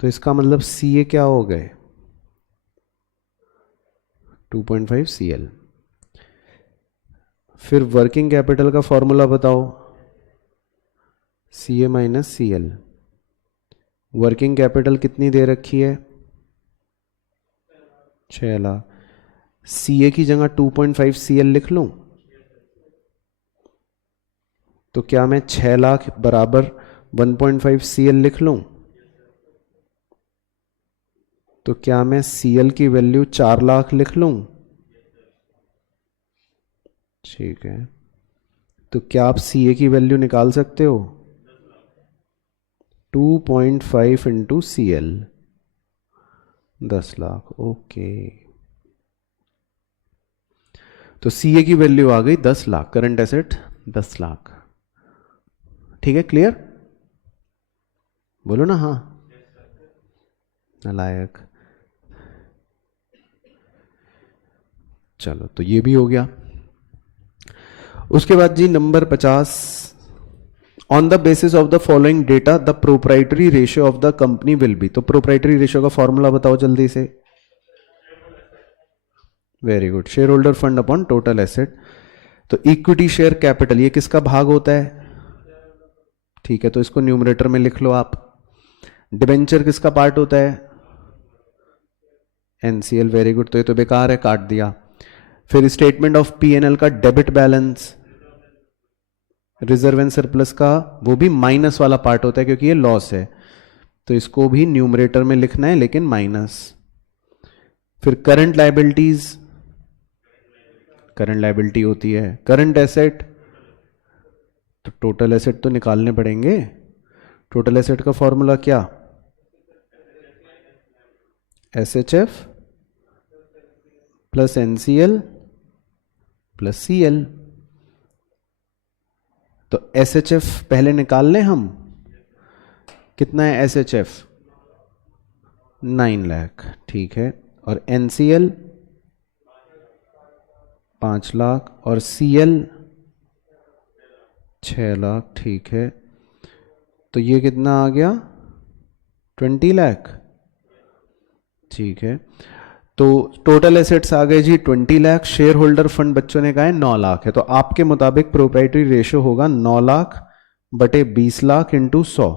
तो इसका मतलब CA क्या हो गए? 2.5 CL। फिर वर्किंग कैपिटल का फॉर्मूला बताओ। CA - CL। वर्किंग कैपिटल कितनी दे रखी है? 6 लाख। CA की जगह 2.5 CL लिख लूं, तो क्या मैं 6 लाख बराबर 1.5 CL लिख लूं? तो क्या मैं CL की वैल्यू 4 लाख लिख लूं? ठीक है, तो क्या आप CA की वैल्यू निकाल सकते हो? 2.5 इंटू CL, 10 लाख। ओके, तो CA की वैल्यू आ गई 10 लाख, करंट एसेट 10 लाख। ठीक है, क्लियर? बोलो ना हाँ, नालायक। चलो तो ये भी हो गया। उसके बाद जी number 50 on the basis of the following data the proprietary ratio of the company will be. तो प्रोप्राइटरी रेशियो का फॉर्मूला बताओ जल्दी से। Very good, shareholder fund upon total asset. तो इक्विटी शेयर कैपिटल ये किसका भाग होता है? ठीक है, तो इसको न्यूमरेटर में लिख लो आप। डिबेंचर किसका पार्ट होता है? एनसीएल। वेरी गुड, तो ये तो बेकार है, काट दिया। फिर स्टेटमेंट ऑफ पीएनएल का debit balance, reserve and surplus का वो भी माइनस वाला पार्ट होता है क्योंकि ये लॉस है, तो इसको भी न्यूमरेटर में लिखना है लेकिन माइनस। फिर करंट लायबिलिटीज, करंट लायबिलिटी होती है। करंट एसेट, तो टोटल एसेट तो निकालने पड़ेंगे। टोटल एसेट का फॉर्मूला क्या? SHF plus NCL plus CL. तो एसएचएफ पहले निकाल लें हम, कितना है एसएचएफ? 9 लाख, ठीक है। और एनसीएल 5 लाख और सीएल 6 लाख, ठीक है। तो ये कितना आ गया? 20 लाख, ठीक है। तो टोटल एसेट्स आ गए जी 20 लाख। शेयर होल्डर फंड बच्चों ने कहा है 9 लाख है, तो आपके मुताबिक प्रोप्राइटरी रेशियो होगा 9 लाख बटे 20 लाख इंटू 100।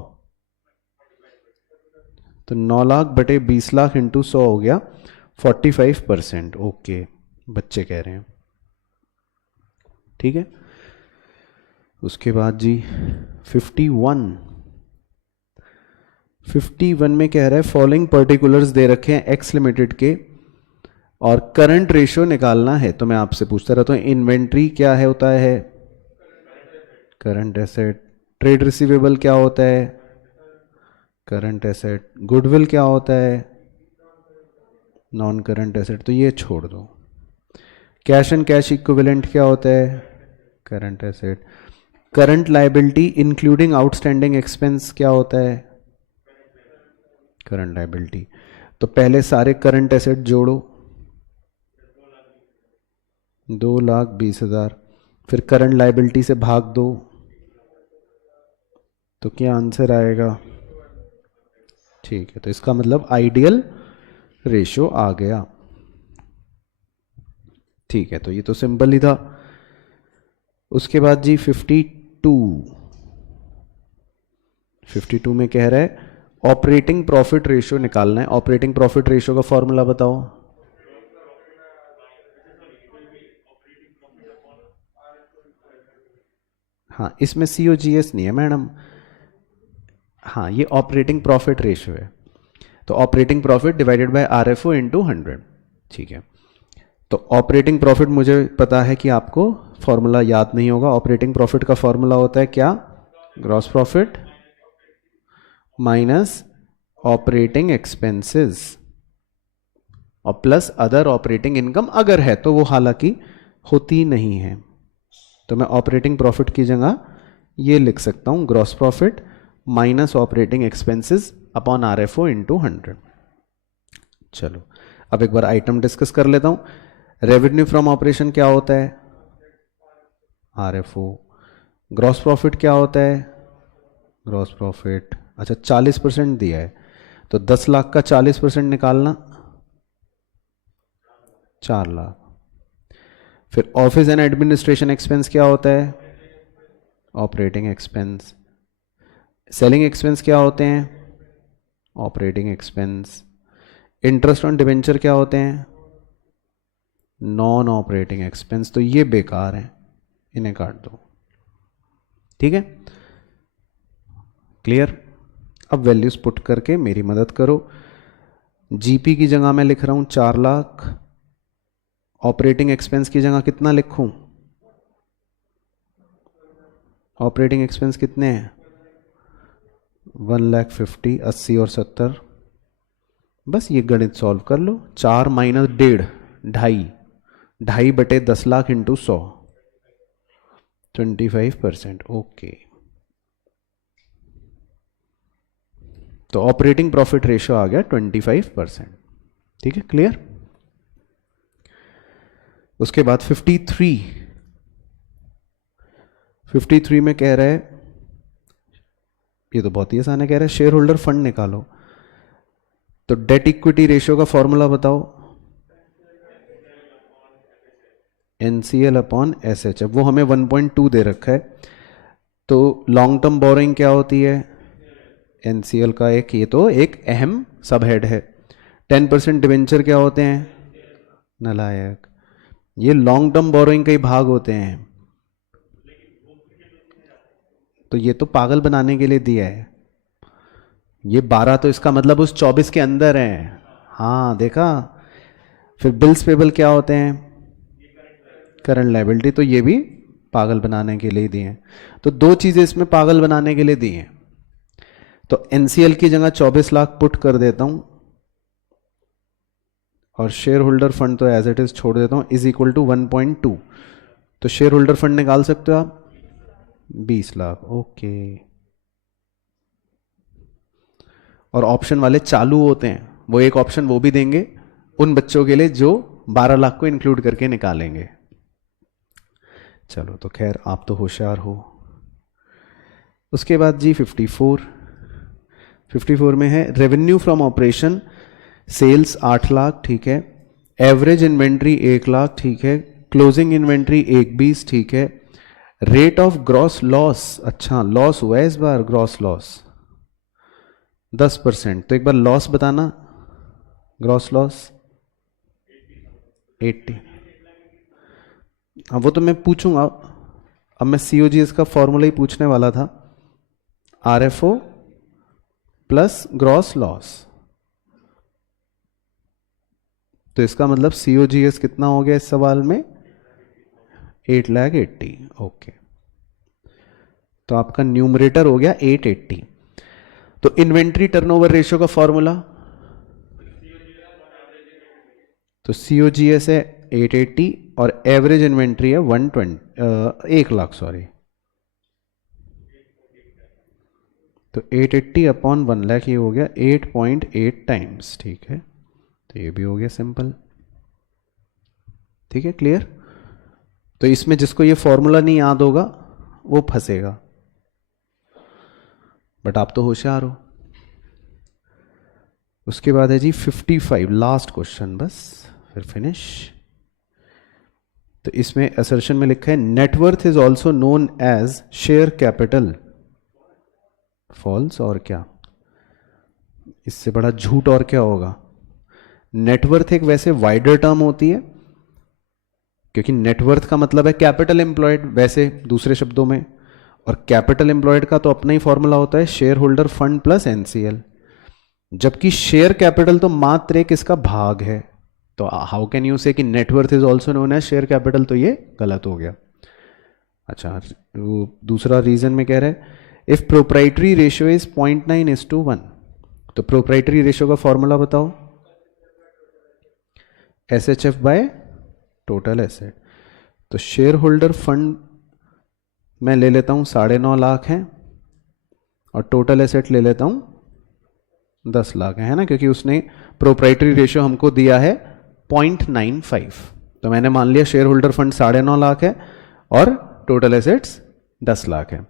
तो 9 लाख बटे 20 लाख इंटू 100 हो गया 45%। ओके, बच्चे कह रहे हैं, ठीक है। उसके बाद जी 51 में कह रहा है फॉलोइंग पर्टिकुलर्स दे रखे हैं एक्स लिमिटेड के और करंट रेशियो निकालना है। तो मैं आपसे पूछता रहता हूं, इन्वेंट्री क्या है होता है? Current asset. ट्रेड रिसीवेबल क्या होता है? Current asset. गुडविल क्या होता है? नॉन करंट एसेट, तो ये छोड़ दो। कैश एंड कैश इक्विवेलेंट क्या होता है? Current asset. Current liability including outstanding expense क्या होता है? Current liability. तो पहले सारे करंट एसेट जोड़ो, 2,20,000, फिर करंट लायबिलिटी से भाग दो, तो क्या आंसर आएगा? ठीक है, तो इसका मतलब आइडियल रेशियो आ गया। ठीक है, तो ये तो सिंपल ही था। उसके बाद जी 52 में कह रहा है ऑपरेटिंग प्रॉफिट रेशियो निकालना है। ऑपरेटिंग प्रॉफिट रेशियो का फॉर्मूला बताओ। हाँ, इसमें COGS नहीं है मैडम। हाँ, ये ऑपरेटिंग प्रॉफिट रेशियो है, तो operating profit divided by RFO into 100, ठीक है। तो ऑपरेटिंग प्रॉफिट मुझे पता है कि आपको फॉर्मूला याद नहीं होगा। ऑपरेटिंग प्रॉफिट का फॉर्मूला होता है क्या? Gross profit minus operating expenses और प्लस अदर ऑपरेटिंग इनकम अगर है तो, वो हालांकि होती नहीं है। तो मैं ऑपरेटिंग प्रॉफिट की जगह ये लिख सकता हूं, gross profit minus operating expenses upon RFO into 100। चलो अब एक बार आइटम डिस्कस कर लेता हूं। रेवेन्यू फ्रॉम ऑपरेशन क्या होता है? RFO। ग्रॉस प्रॉफिट क्या होता है? Gross profit. अच्छा, 40% दिया है, तो 10 लाख का 40% निकालना 4 लाख। फिर ऑफिस एंड एडमिनिस्ट्रेशन एक्सपेंस क्या होता है? Operating expense. सेलिंग एक्सपेंस क्या होते हैं? Operating expense. Interest on debenture क्या होते हैं? Non operating expense. तो ये बेकार है, इन्हें काट दो, ठीक है। क्लियर? अब वैल्यूज पुट करके मेरी मदद करो। जीपी की जगह मैं लिख रहा हूं 4 लाख। ऑपरेटिंग एक्सपेंस की जगह कितना लिखूं? ऑपरेटिंग एक्सपेंस कितने हैं? 1,50,000, 80 और 70। बस ये गणित सॉल्व कर लो। 4 माइनस 1.5, 2.5 बटे 10 लाख इंटू 100, 25%। ओके, तो ऑपरेटिंग प्रॉफिट रेशियो आ गया 25%, ठीक है। क्लियर? उसके बाद 53 में कह रहा है ये तो बहुत ही आसान है, कह रहे हैं शेयर होल्डर फंड निकालो। तो डेट इक्विटी रेशियो का फॉर्मूला बताओ। NCL अपॉन SHF, वो हमें 1.2 दे रखा है। तो लॉन्ग टर्म बोरोइंग क्या होती है? NCL का एक, ये तो एक अहम सब हेड है। 10% डिवेंचर क्या होते हैं? नालायक। ये लॉन्ग टर्म बोरोइंग के ही भाग होते हैं। तो ये तो पागल बनाने के लिए दिया है। ये 12 तो इसका मतलब उस 24 के अंदर है। हाँ देखा। फिर बिल्स पेबल क्या होते हैं? Current liability. तो ये भी पागल बनाने के लिए दिए हैं। तो दो चीजें इसमें पागल बनाने के लिए दी हैं। तो NCL की जगह 24 लाख पुट कर देता हूं और शेयर होल्डर फंड तो एज इट इज छोड़ देता हूं, इज इक्वल टू 1.2। तो शेयर होल्डर फंड निकाल सकते हो आप 20 लाख। ओके। और ऑप्शन वाले चालू होते हैं, वो एक ऑप्शन वो भी देंगे उन बच्चों के लिए जो 12 लाख को इंक्लूड करके निकालेंगे। चलो तो खैर आप तो होशियार हो। उसके बाद जी 54 में है revenue from operation, sales 8 lakh, ठीक है। एवरेज इन्वेंट्री 1 लाख, ठीक है। क्लोजिंग इन्वेंट्री 1.20, ठीक है। रेट ऑफ ग्रॉस लॉस, अच्छा लॉस हुआ है इस बार, ग्रॉस लॉस 10%। तो एक बार लॉस बताना, ग्रॉस लॉस 80। अब वो तो मैं पूछूंगा, अब मैं COGS का फॉर्मूला ही पूछने वाला था। RFO प्लस ग्रॉस लॉस, तो इसका मतलब COGS कितना हो गया इस सवाल में? 8,80,000। ओके, तो आपका न्यूमरेटर हो गया 880। तो इन्वेंट्री टर्नओवर रेशियो का फॉर्मूला, तो COGS है 880 और एवरेज इन्वेंट्री है 1 लाख, सॉरी। तो 880 अपॉन 1 लाख, ये हो गया 8.8 टाइम्स, ठीक है। तो ये भी हो गया सिंपल, ठीक है, क्लियर। तो इसमें जिसको ये फॉर्मूला नहीं याद होगा वो फंसेगा, बट आप तो होशियार हो। उसके बाद है जी 55, लास्ट क्वेश्चन बस फिर फिनिश। तो इसमें असर्शन में लिखा है net worth is also known as share capital. False, और क्या, इससे बड़ा झूठ और क्या होगा। नेटवर्थ एक वैसे वाइडर टर्म होती है, क्योंकि नेटवर्थ का मतलब है कैपिटल एम्प्लॉयड वैसे दूसरे शब्दों में, और कैपिटल एम्प्लॉयड का तो अपना ही फॉर्मूला होता है share holder fund plus NCL। जबकि शेयर कैपिटल तो मात्र एक इसका भाग है। तो हाउ कैन यू से कि net worth is also known as share capital, तो ये गलत हो गया। अच्छा, दूसरा रीजन में कह रहा है इफ प्रोप्राइटरी रेशियो इज 0.9:1। तो प्रोप्राइटरी रेशियो का फॉर्मूला बताओ। SHF by total asset. तो शेयर होल्डर फंड मैं ले लेता हूं 9.5 लाख है, और टोटल एसेट ले लेता हूं 10 लाख है ना, क्योंकि उसने प्रोप्राइटरी रेशियो हमको दिया है 0.95। तो मैंने मान लिया शेयर होल्डर फंड 9.5 लाख है और टोटल एसेट्स 10 लाख है।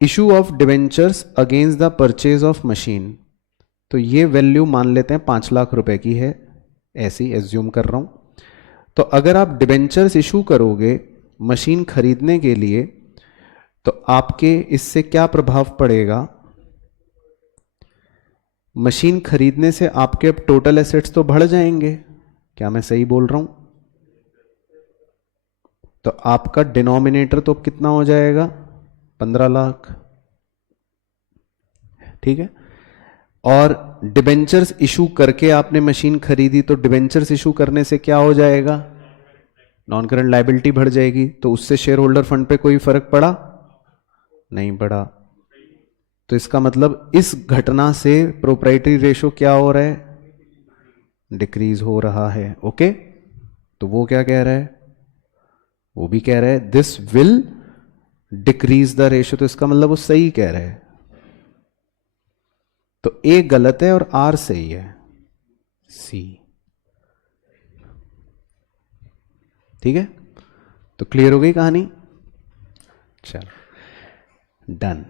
Issue of debentures against the purchase of machine, तो ये वैल्यू मान लेते हैं 5 लाख रुपए की है, ऐसी एज्यूम कर रहा हूं। तो अगर आप डिवेंचर्स इशू करोगे मशीन खरीदने के लिए, तो आपके इससे क्या प्रभाव पड़ेगा? मशीन खरीदने से आपके अब टोटल एसेट्स तो बढ़ जाएंगे, क्या मैं सही बोल रहा हूं? तो आपका डिनोमिनेटर तो कितना हो जाएगा? 15 लाख, ठीक है। और डिबेंचर्स इशू करके आपने मशीन खरीदी, तो डिबेंचर्स इशू करने से क्या हो जाएगा? नॉन करंट लायबिलिटी बढ़ जाएगी। तो उससे शेयर होल्डर फंड पे कोई फर्क पड़ा? नहीं पड़ा। तो इसका मतलब इस घटना से प्रोप्राइटरी रेशो क्या हो रहा है? डिक्रीज हो रहा है। ओके, तो वो क्या कह रहा है? वो भी कह रहा है this will decrease the ratio. तो इसका मतलब वो सही कह रहा है। तो ए गलत है और आर सही है, सी। ठीक है, तो क्लियर हो गई कहानी। चलो डन।